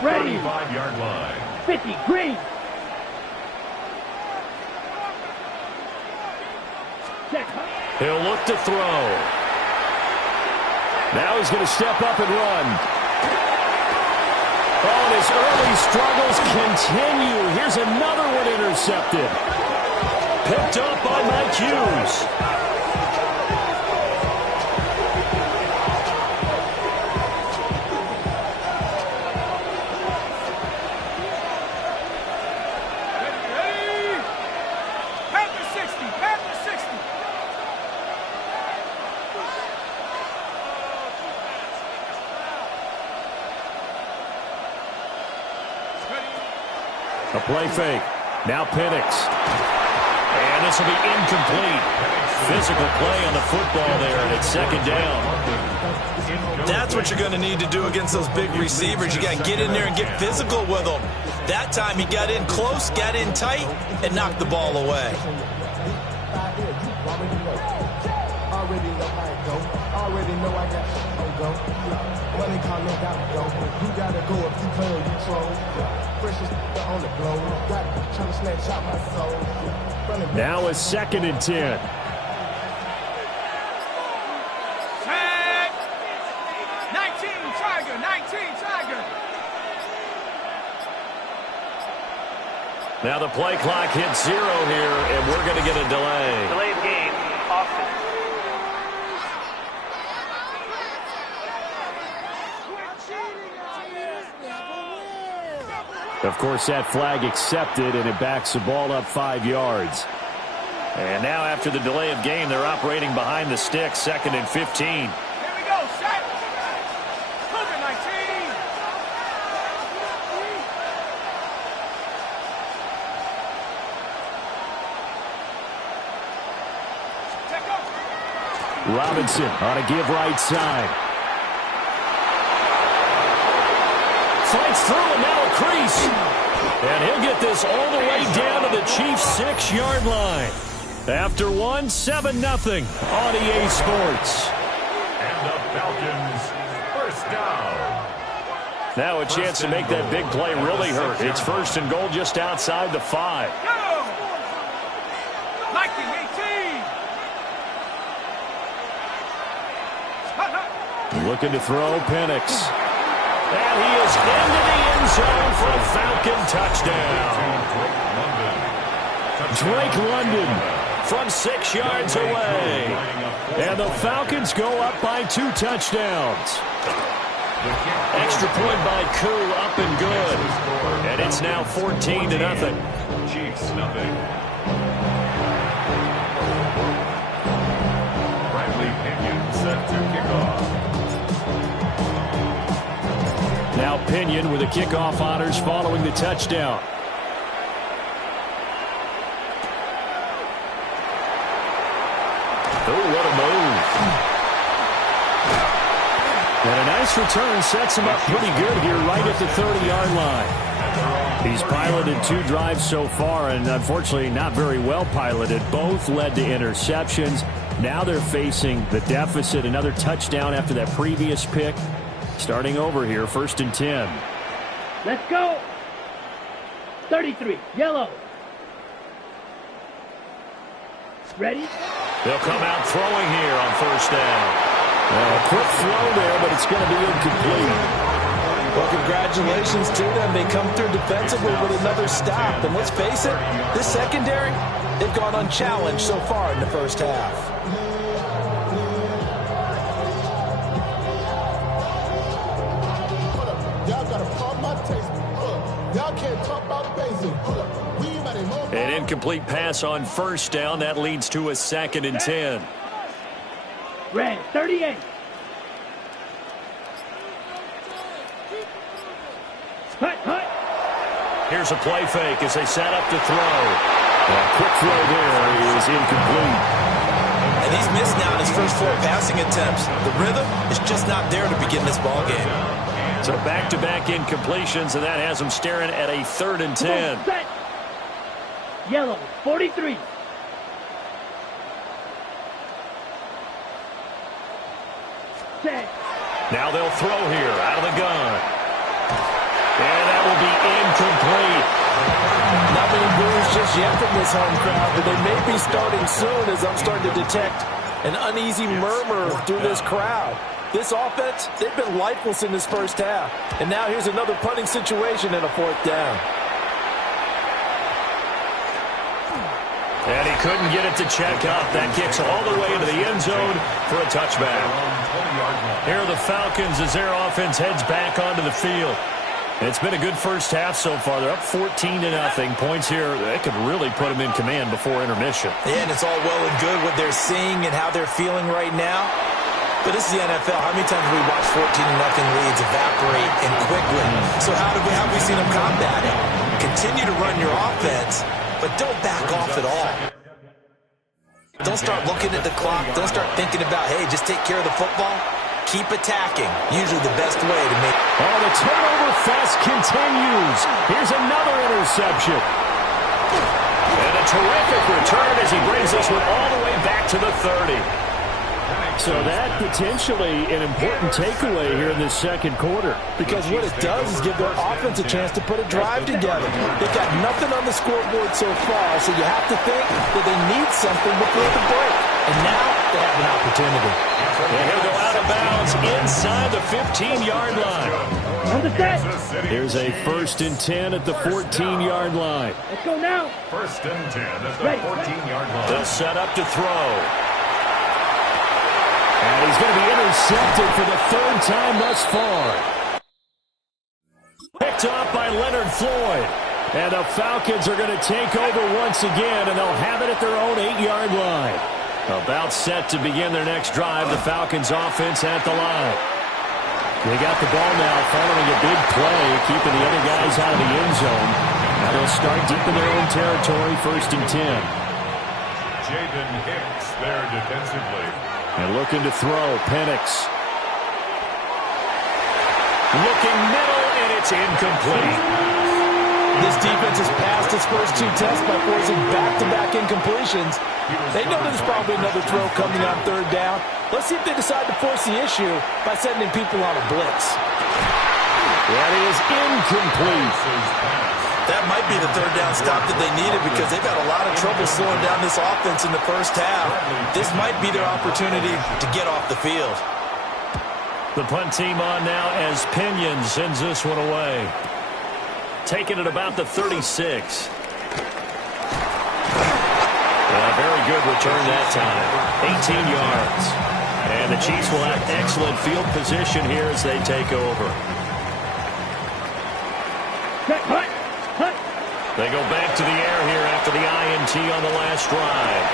Ready. 35-yard line. 50, green. He'll look to throw. Now he's going to step up and run. Oh, and his early struggles continue. Here's another one intercepted. Picked up by Mike Hughes. A play fake. Now Penix. And this will be incomplete. Physical play on the football there, and it's second down. That's what you're going to need to do against those big receivers. You got to get in there and get physical with them. That time he got in close, got in tight, and knocked the ball away. Already know I got go. Money calling got go. You gotta go if you play or you troll. Precious on the blow. Got trying to snatch out my soul. Now a 2nd and 10. Tag. 19 Tiger. 19 Tiger. Now the play clock hits 0 here, and we're going to get a delay. Delay of game. Austin. Of course, that flag accepted, and it backs the ball up 5 yards. And now after the delay of game, they're operating behind the sticks, 2nd and 15. Here we go, set. Cougar 19. Check up. Robinson on a give right side. Fights through, and now a crease. And he'll get this all the way down to the Chiefs' 6-yard line. After 7-0 on EA Sports. And the Falcons, first down. Now a chance to make that big play really hurt. It's 1st and goal just outside the 5. Go. Mikey 18. Looking to throw, Penix. And he is into the end zone for a Falcon touchdown. Drake London from 6 yards away. And the Falcons go up by 2 touchdowns. Extra point by Koo, up and good. And it's now 14-0. Chiefs, nothing. Bradley Pinion set to kick off. Now Pinion with the kickoff honors following the touchdown. Oh, what a move. And a nice return sets him up pretty good here right at the 30-yard line. He's piloted 2 drives so far, and unfortunately not very well piloted. Both led to interceptions. Now they're facing the deficit. Another touchdown after that previous pick. Starting over here, 1st and 10. Let's go. 33, yellow. Ready? They'll come out throwing here on 1st down. A quick throw there, but it's going to be incomplete. Well, congratulations to them. They come through defensively with another stop. And let's face it, this secondary, they've gone unchallenged so far in the first half. An incomplete pass on 1st down. That leads to a 2nd and 10. Red, 38. Hut. Here's a play fake as they set up to throw. A quick throw there is incomplete. And he's missed now in his first 4 passing attempts. The rhythm is just not there to begin this ball game. So back-to-back incompletions, and that has them staring at a 3rd and 10. Set. Yellow, 43. Set. Now they'll throw here out of the gun. And that will be incomplete. Not many boos just yet from this home crowd, but they may be starting soon as I'm starting to detect an uneasy murmur through this crowd. This offense, they've been lifeless in this first half. And now here's another punting situation and a 4th down. And he couldn't get it to check up. That kicks all the way into the end zone for a touchback. Here are the Falcons as their offense heads back onto the field. It's been a good first half so far. They're up 14-0. Points here, they could really put them in command before intermission. Yeah, and it's all well and good what they're seeing and how they're feeling right now. But this is the NFL. How many times have we watched 14-0 leads evaporate and quickly? So how have we seen them combat it? Continue to run your offense, but don't back off at all. Don't start looking at the clock. Don't start thinking about, hey, just take care of the football. Keep attacking. Usually the best way to make... Oh, the turnover fest continues. Here's another interception. And a terrific return as he brings this one all the way back to the 30. So that potentially an important takeaway here in this second quarter. Because what it does is give their offense a chance to put a drive together. They've got nothing on the scoreboard so far, so you have to think that they need something before the break. And now they have an opportunity. And he'll go out of bounds inside the 15-yard line. On the set. Here's a 1st and 10 at the 14-yard line. Let's go now. 1st and 10 at the 14-yard line. They'll set up to throw. And he's going to be intercepted for the 3rd time thus far. Picked off by Leonard Floyd. And the Falcons are going to take over once again, and they'll have it at their own 8-yard line. About set to begin their next drive, the Falcons offense at the line. They got the ball now following a big play, keeping the other guys out of the end zone. Now they'll start deep in their own territory, 1st and 10. Jaden Hicks there defensively. And looking to throw, Penix. Looking middle, and it's incomplete. This defense has passed its first 2 tests by forcing back-to-back incompletions. They know there's probably another throw coming on 3rd down. Let's see if they decide to force the issue by sending people on a blitz. That is incomplete. That might be the 3rd down stop that they needed because they've had a lot of trouble slowing down this offense in the first half. This might be their opportunity to get off the field. The punt team on now as Pinion sends this one away. Taking it about the 36. A very good return that time. 18 yards. And the Chiefs will have excellent field position here as they take over. They go back to the air here after the INT on the last drive.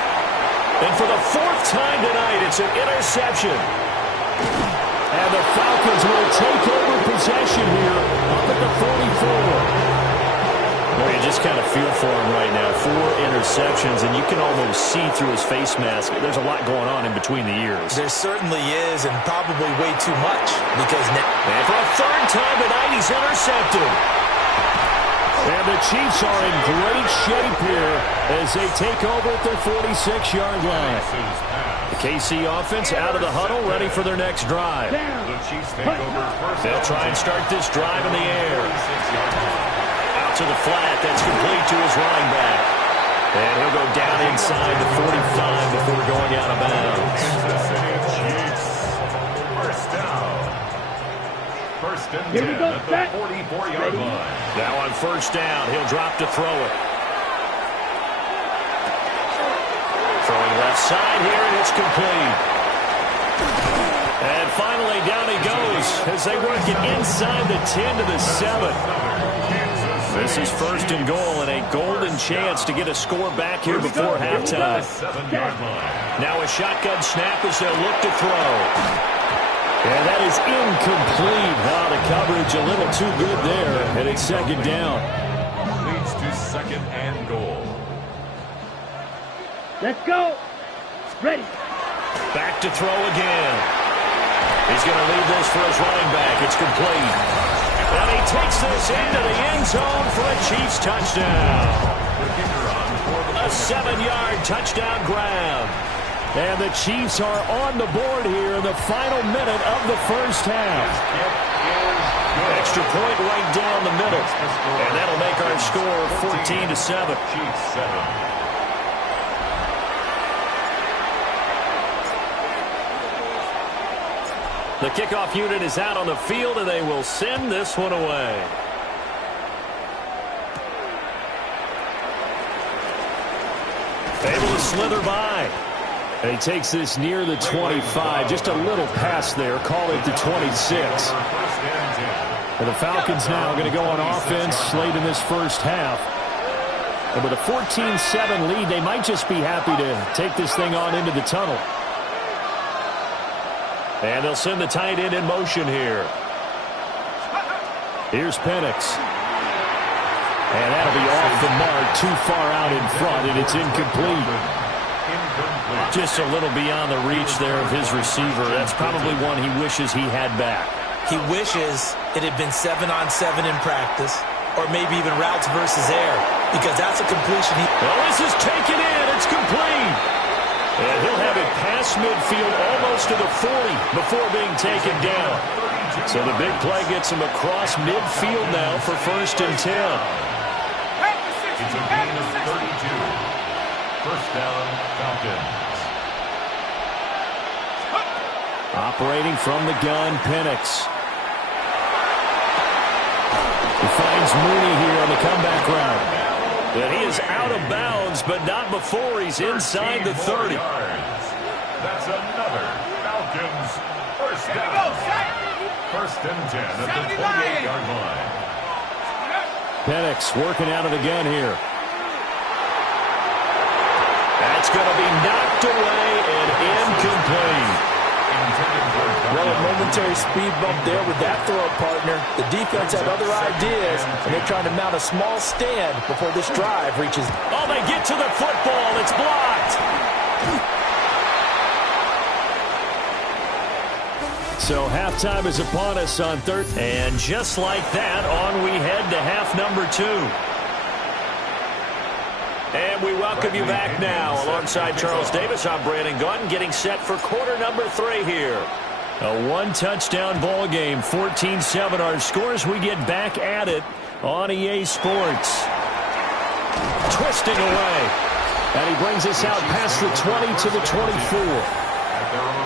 And for the 4th time tonight, it's an interception. And the Falcons will take over possession here up at the 44. Well, you just kind of feel for him right now. 4 interceptions, and you can almost see through his face mask. There's a lot going on in between the ears. There certainly is, and probably way too much. Because now... And for a 3rd time tonight, he's intercepted. And the Chiefs are in great shape here as they take over at their 46-yard line. The KC offense out of the huddle, ready for their next drive. They'll try and start this drive in the air. Out to the flat, that's complete to his running back. And he'll go down inside the 45 before going out of bounds. First down. 1st and 10 Here we go, at the 44-yard line. Now on 1st down, he'll drop to throw it. Throwing left side here, and it's complete. And finally, down he goes as they work it inside the 10 to the 7. This is 1st and goal and a golden chance to get a score back here before halftime. Now a shotgun snap as they'll look to throw. And that is incomplete. Wow, the coverage a little too good there, and it's 2nd down. Leads to 2nd and goal. Let's go. Ready. Back to throw again. He's going to leave this for his running back. It's complete. And he takes this into the end zone for a Chiefs touchdown. A 7-yard touchdown grab. And the Chiefs are on the board here in the final minute of the 1st half. Extra point right down the middle. And that'll make our score 14-7. Chiefs 7. The kickoff unit is out on the field, and they will send this one away. Able to slither by. And he takes this near the 25. Just a little pass there. Call it the 26. And the Falcons now going to go on offense late in this 1st half. And with a 14-7 lead, they might just be happy to take this thing on into the tunnel. And they'll send the tight end in motion here. Here's Penix. And that'll be off the mark, too far out in front, and it's incomplete. Just a little beyond the reach there of his receiver. That's probably one he wishes he had back. He wishes it had been 7-on-7 in practice, or maybe even routes versus air, because that's a completion. Well, this is taken in. It's complete. And he'll have it past midfield almost to the 40 before being taken down. So the big play gets him across midfield now for 1st and 10. It's a gain of 32. First down, Falcons. Operating from the gun, Penix. He finds Mooney here on the comeback route. And he is out of bounds, but not before he's inside the 30. That's another Falcons first down. First and 10 at the 48-yard line. Penix working out of the gun here. That's going to be knocked away and incomplete. Well, a momentary speed bump there with that throw, partner. The defense had other ideas, and they're trying to mount a small stand before this drive reaches. Oh, they get to the football. It's blocked. So halftime is upon us on third. And just like that, on we head to half number 2. And we welcome you back now. Alongside Charles Davis, I'm Brandon Gaudin, getting set for quarter number 3 here. A one-touchdown ball game, 14-7 our scores. We get back at it on EA Sports. Twisting away. And he brings us out past the 20 to the 24.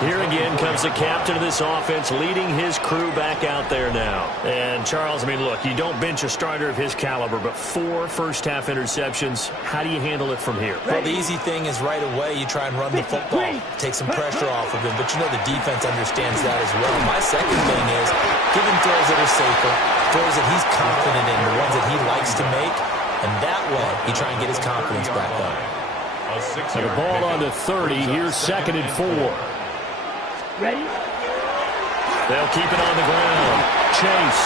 Here again comes the captain of this offense, leading his crew back out there now. And, Charles, I mean, look, you don't bench a starter of his caliber, but 4 first-half interceptions. How do you handle it from here? Well, the easy thing is right away you try and run the football, take some pressure off of him, but you know the defense understands that as well. My second thing is give him throws that are safer, throws that he's confident in, the ones that he likes to make, and that way he try and get his confidence back up. So the ball on the 30. Here's 2nd and 4. Ready? They'll keep it on the ground. Chase.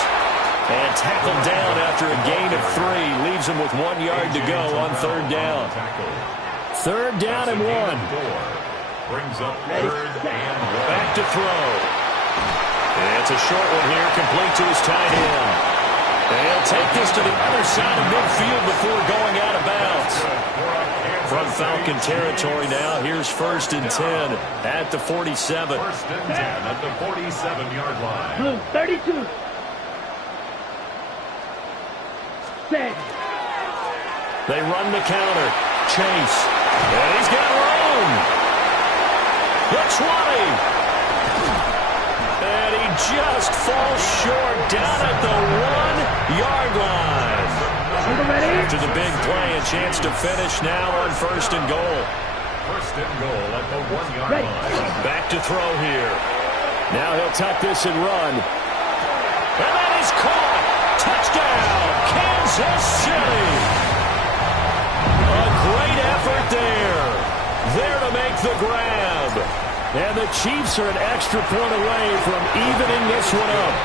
And tackled down after a gain of 3. Leaves him with 1 yard to go on 3rd down. 3rd down and 1. Brings up 3rd and 1. Back to throw. It's a short one here, complete to his tight end. They'll take this to the other side of midfield before going out of bounds. From Falcon territory now, here's 1st and 10 at the 47. 1st and 10 at the 47-yard line. 32. Set. They run the counter. Chase. And he's got room. The 20. And he just falls short down at the 1-yard line. After the big play, a chance to finish now on 1st and goal. 1st and goal at the 1-yard line. Back to throw here. Now he'll tuck this and run. And that is caught. Touchdown, Kansas City. A great effort there. There to make the grab. And the Chiefs are an extra point away from evening this one up.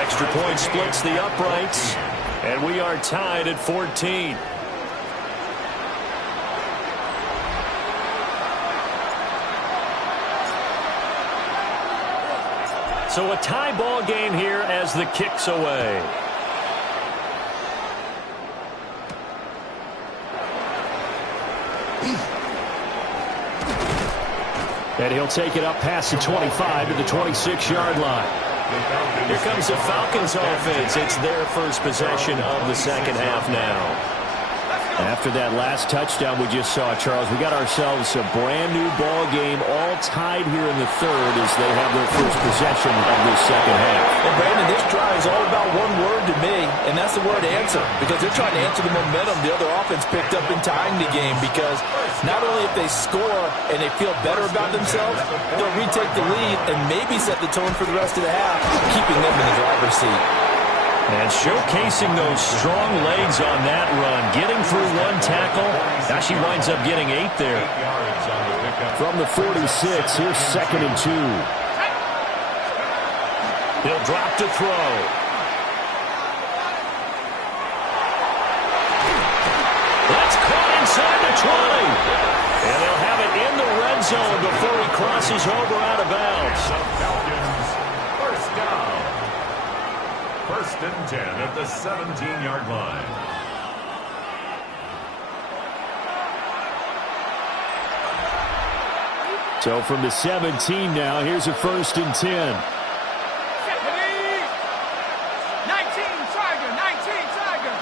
Extra point splits the uprights. And we are tied at 14. So a tie ball game here as the kick's away. And he'll take it up past the 25 to the 26-yard line. Here comes the Falcons offense. It's their first possession of the second half now. After that last touchdown we just saw, Charles, we got ourselves a brand new ball game, all tied here in the 3rd as they have their first possession of this second half. And Brandon, this drive is all about one word to me, and that's the word answer, because they're trying to answer the momentum the other offense picked up in tying the game, because not only if they score and they feel better about themselves, they'll retake the lead and maybe set the tone for the rest of the half, keeping them in the driver's seat. And showcasing those strong legs on that run. Getting through 1 tackle. Now she winds up getting 8 there. From the 46, here's 2nd and 2. He'll drop to throw. the 20. And they'll have it in the red zone before he crosses over out of bounds. The Falcons, first down. 1st and 10 at the 17-yard line. So from the 17 now, here's a 1st and 10. 19, Tiger, 19, Tiger.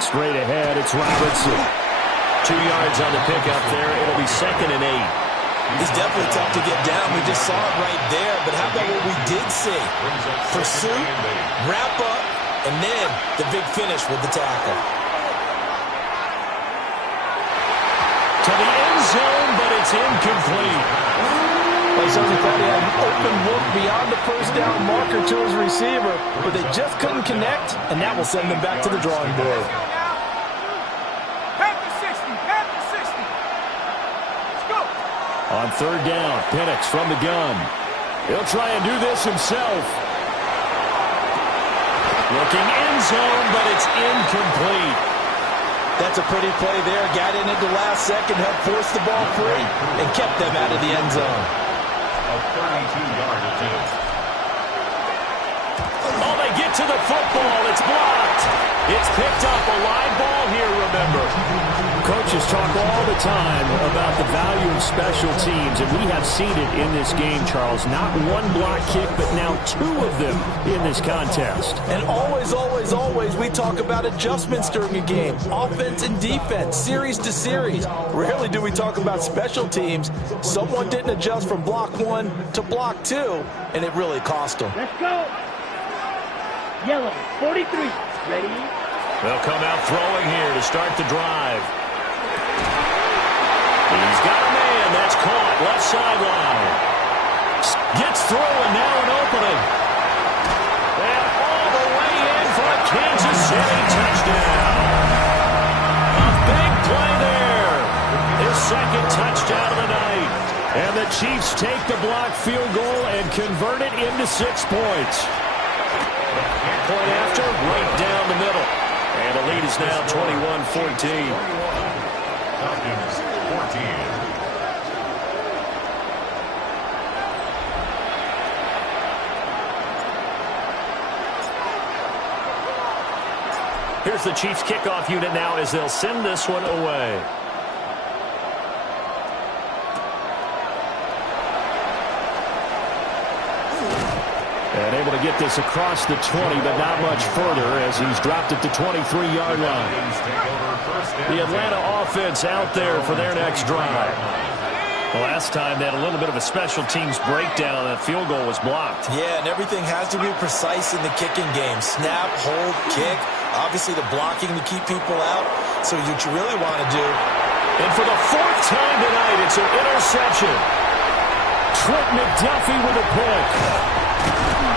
Straight ahead, it's Robertson. 2 yards on the pickup there. It'll be 2nd and 8. He's definitely tough to get down. We just saw it right there. But how about what we did see? Pursuit, wrap up, and then the big finish with the tackle. To the end zone, but it's incomplete. Well, certainly thought he had an open look beyond the first down marker to his receiver, but they just couldn't connect, and that will send them back to the drawing board. Panther 60, Panther 60. Let's go. On 3rd down, Penix from the gun. He'll try and do this himself. Looking end zone, but it's incomplete. That's a pretty play there. Got in at the last second, helped force the ball free, and kept them out of the end zone. A 32-yard attempt. Oh, they get to the football. It's blocked. It's picked up. A live ball here, remember. Coaches talk all the time about the value of special teams, and we have seen it in this game, Charles. Not one block kick, but now 2 of them in this contest. And always, always, always, we talk about adjustments during a game. Offense and defense, series to series. Rarely do we talk about special teams. Someone didn't adjust from block 1 to block 2, and it really cost them. Let's go. Yellow, 43. Ready? They'll come out throwing here to start the drive. He's got a man. That's caught. Left sideline. Gets through, and now an opening. And all the way in for a Kansas City touchdown. A big play there. His 2nd touchdown of the night. And the Chiefs take the block field goal and convert it into 6 points. Point after, right down the middle. And the lead is now 21-14. Falcons, 14. Here's the Chiefs kickoff unit now as they'll send this one away. And able to get this across the 20, but not much further as he's dropped it to 23-yard line. The Atlanta offense out there for their next drive. The last time they had a little bit of a special teams breakdown, and a field goal was blocked. Yeah, and everything has to be precise in the kicking game. Snap, hold, kick. Obviously the blocking to keep people out. So what you really want to do. And for the 4th time tonight, it's an interception. Trent McDuffie with a pick.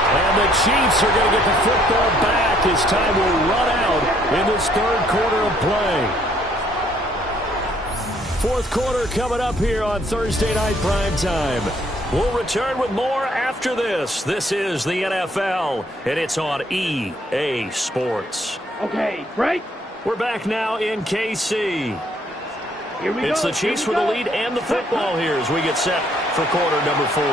And the Chiefs are going to get the football back as time will run out in this 3rd quarter of play. 4th quarter coming up here on Thursday Night Primetime. We'll return with more after this. This is the NFL, and it's on EA Sports. Okay, break. We're back now in KC. Here we go. It's the Chiefs with the lead and the football here as we get set for quarter number 4.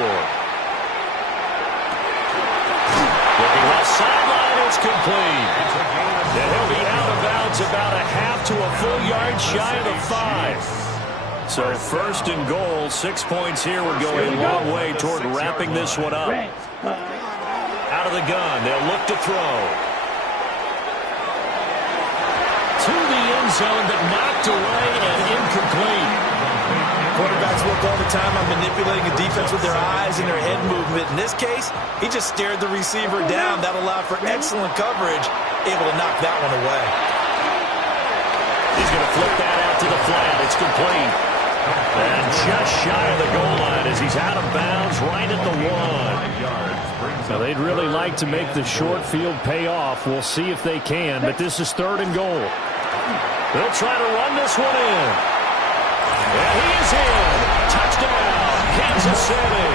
Looking left sideline, it's complete. And he'll be out of bounds about a half to a full yard shy of the 5. So 1st and goal, 6 points here would go a long way toward wrapping this one up. Out of the gun, they'll look to throw. To the end zone, but knocked away and incomplete. Quarterbacks work all the time on manipulating a defense with their eyes and their head movement. In this case, he just stared the receiver down. That allowed for excellent coverage, able to knock that one away. He's going to flip that out to the flat. It's complete. And just shy of the goal line as he's out of bounds right at the 1. Now, they'd really like to make the short field pay off. We'll see if they can, but this is 3rd and goal. They'll try to run this one in. And he is in. Touchdown, Kansas City.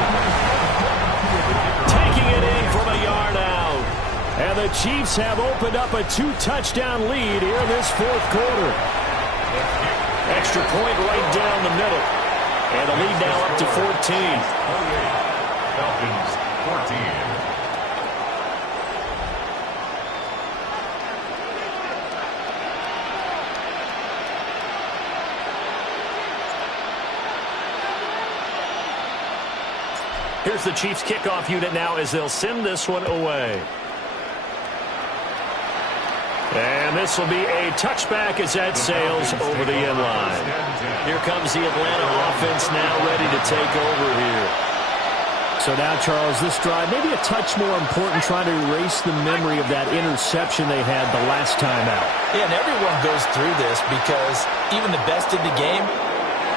Taking it in from a yard out. And the Chiefs have opened up a 2-touchdown lead here in this fourth quarter. Extra point right down the middle. And the lead now up to 14. Falcons 14. Here's the Chiefs kickoff unit now as they'll send this one away. And this will be a touchback as that sails over the end line. Here comes the Atlanta offense now ready to take over here. So now, Charles, this drive maybe a touch more important, trying to erase the memory of that interception they had the last time out. Yeah, and everyone goes through this because even the best in the game,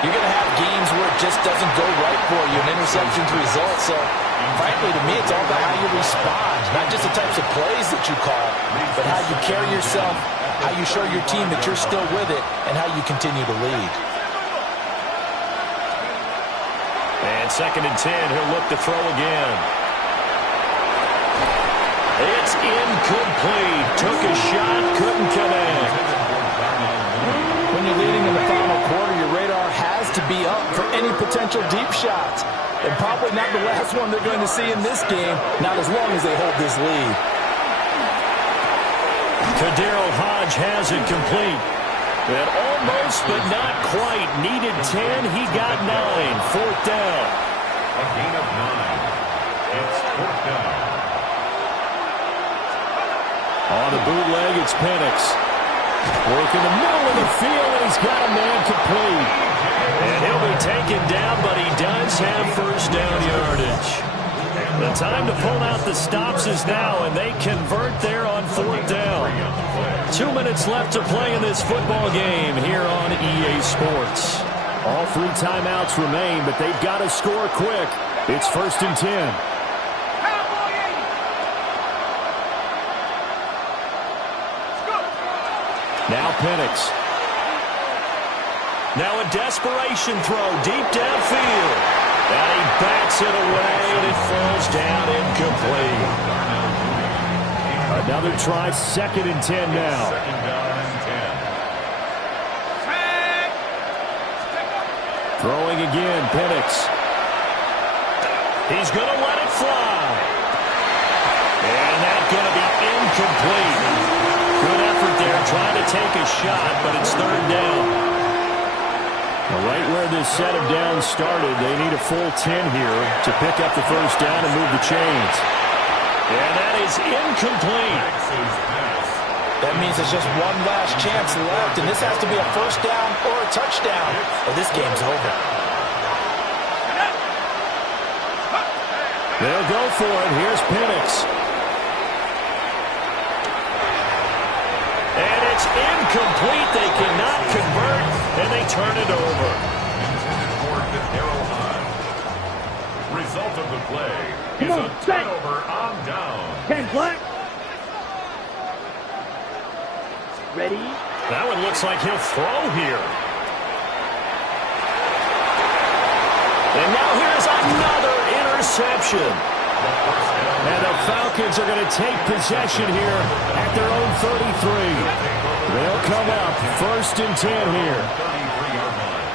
you're going to have games where it just doesn't go right for you, and interceptions result. So, frankly, to me, it's all about how you respond, not just the types of plays that you call, but how you carry yourself, how you show your team that you're still with it, and how you continue to lead. And 2nd and 10, he'll look to throw again. It's incomplete. Took a shot, couldn't connect. When you're leading in the final quarter, your radar has to be up for any potential deep shots. And probably not the last one they're going to see in this game, not as long as they hold this lead. Kadarius Hodge has it complete. And almost, but not quite. Needed 10. He got 9. 4th down. A gain of 9. It's 4th down. On the bootleg, it's Penix. Working the middle of the field, and he's got a man complete. And he'll be taken down, but he does have first down yardage. The time to pull out the stops is now, and they convert there on 4th down. 2 minutes left to play in this football game here on EA Sports. All 3 timeouts remain, but they've got to score quick. It's 1st and 10. Now Penix. Now a desperation throw deep downfield. And he backs it away, and it falls down incomplete. Another try, 2nd and 10 now. 2nd down and 10. Throwing again, Penix. He's going to let it fly. And that's going to be incomplete. Good effort there, trying to take a shot, but it's 3rd down. Right where this set of downs started, they need a full 10 here to pick up the first down and move the chains. And that is incomplete. That means it's just one last chance left, and this has to be a first down or a touchdown, or this game's over. They'll go for it. Here's Penix. And it's incomplete. They cannot convert, and they turn it over. Intended for Kadarius Hodge. Result of the play is a turnover on down. 10 black. Ready? That one looks like he'll throw here. And now here's another interception. And the Falcons are going to take possession here at their own 33. They'll come up 1st and 10 here. 33-yard line.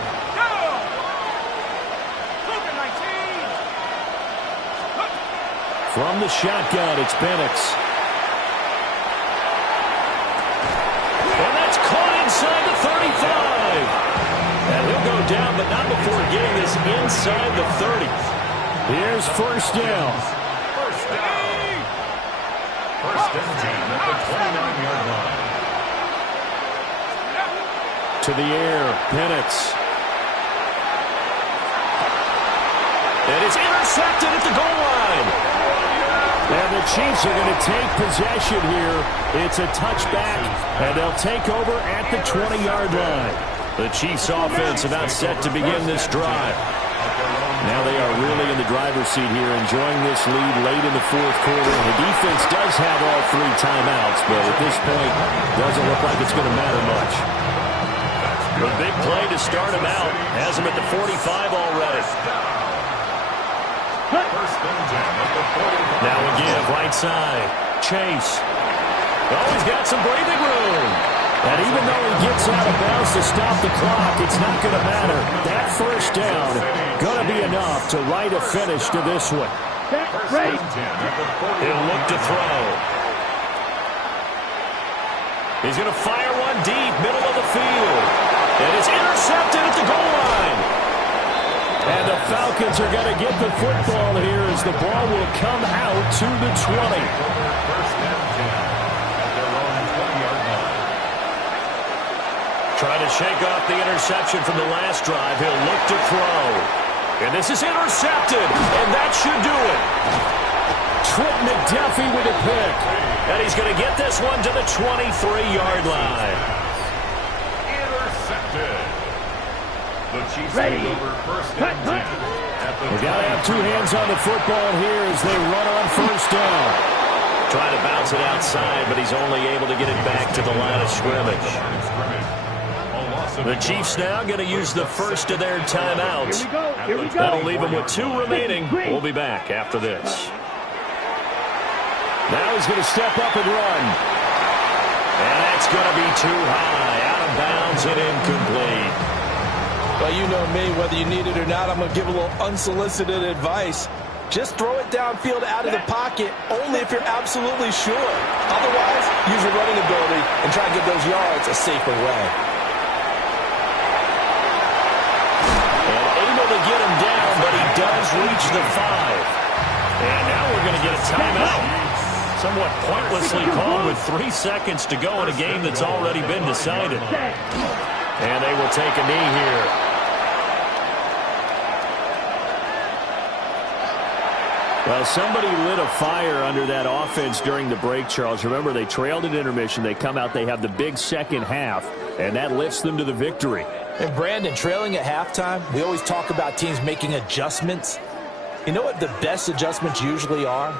From the shotgun, it's Penix. And that's caught inside the 35. And he'll go down, but not before getting this inside the 30. Here's 1st down. 1st and 10 at the 29-yard line. To the air, Penix. And it's intercepted at the goal line. And the Chiefs are going to take possession here. It's a touchback, and they'll take over at the 20-yard line. The Chiefs offense about set to begin this drive. Now they are really in the driver's seat here, enjoying this lead late in the 4th quarter. The defense does have all 3 timeouts, but at this point, doesn't look like it's going to matter much. The big play to start him out has him at the 45 already. First and 10 at the 45. Now again, right side. chase. Oh, he's got some breathing room. And even though he gets out of bounds to stop the clock, it's not going to matter. That first down going to be enough to write a finish to this one. He'll look to throw. He's going to fire one deep, middle of the field. And it's intercepted at the goal line. And the Falcons are going to get the football here as the ball will come out to the 20. First and 10 at their own 20-yard line. Trying to shake off the interception from the last drive. He'll look to throw. And this is intercepted. And that should do it. Trent McDuffie with a pick. And he's going to get this one to the 23-yard line. Intercepted. The Chiefs take over first and 10. We've got to have two hands on the football here as they run on first down. Trying to bounce it outside, but he's only able to get it back to the line of scrimmage. The Chiefs now going to use the first of their timeouts. Here we go. That'll leave them with 2 remaining. We'll be back after this. Now he's going to step up and run. And that's going to be too high. Out of bounds and incomplete. Well, you know me, whether you need it or not, I'm going to give a little unsolicited advice. Just throw it downfield out of the pocket, only if you're absolutely sure. Otherwise, use your running ability and try to get those yards a safer way. And able to get him down, but he does reach the 5. And now we're going to get a timeout. Somewhat pointlessly called with 3 seconds to go in a game that's already been decided. And they will take a knee here. Well, somebody lit a fire under that offense during the break, Charles. Remember, they trailed at intermission. They come out, they have the big second half, and that lifts them to the victory. And Brandon, trailing at halftime, we always talk about teams making adjustments. You know what the best adjustments usually are?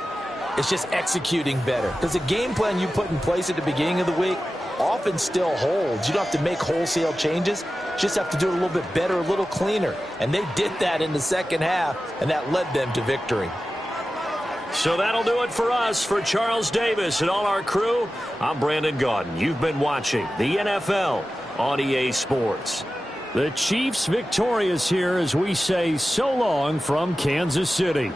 It's just executing better. Because the game plan you put in place at the beginning of the week often still holds. You don't have to make wholesale changes. Just have to do it a little bit better, a little cleaner. And they did that in the second half, and that led them to victory. So that'll do it for us. For Charles Davis and all our crew, I'm Brandon Gaudin. You've been watching the NFL on EA Sports. The Chiefs victorious here as we say so long from Kansas City.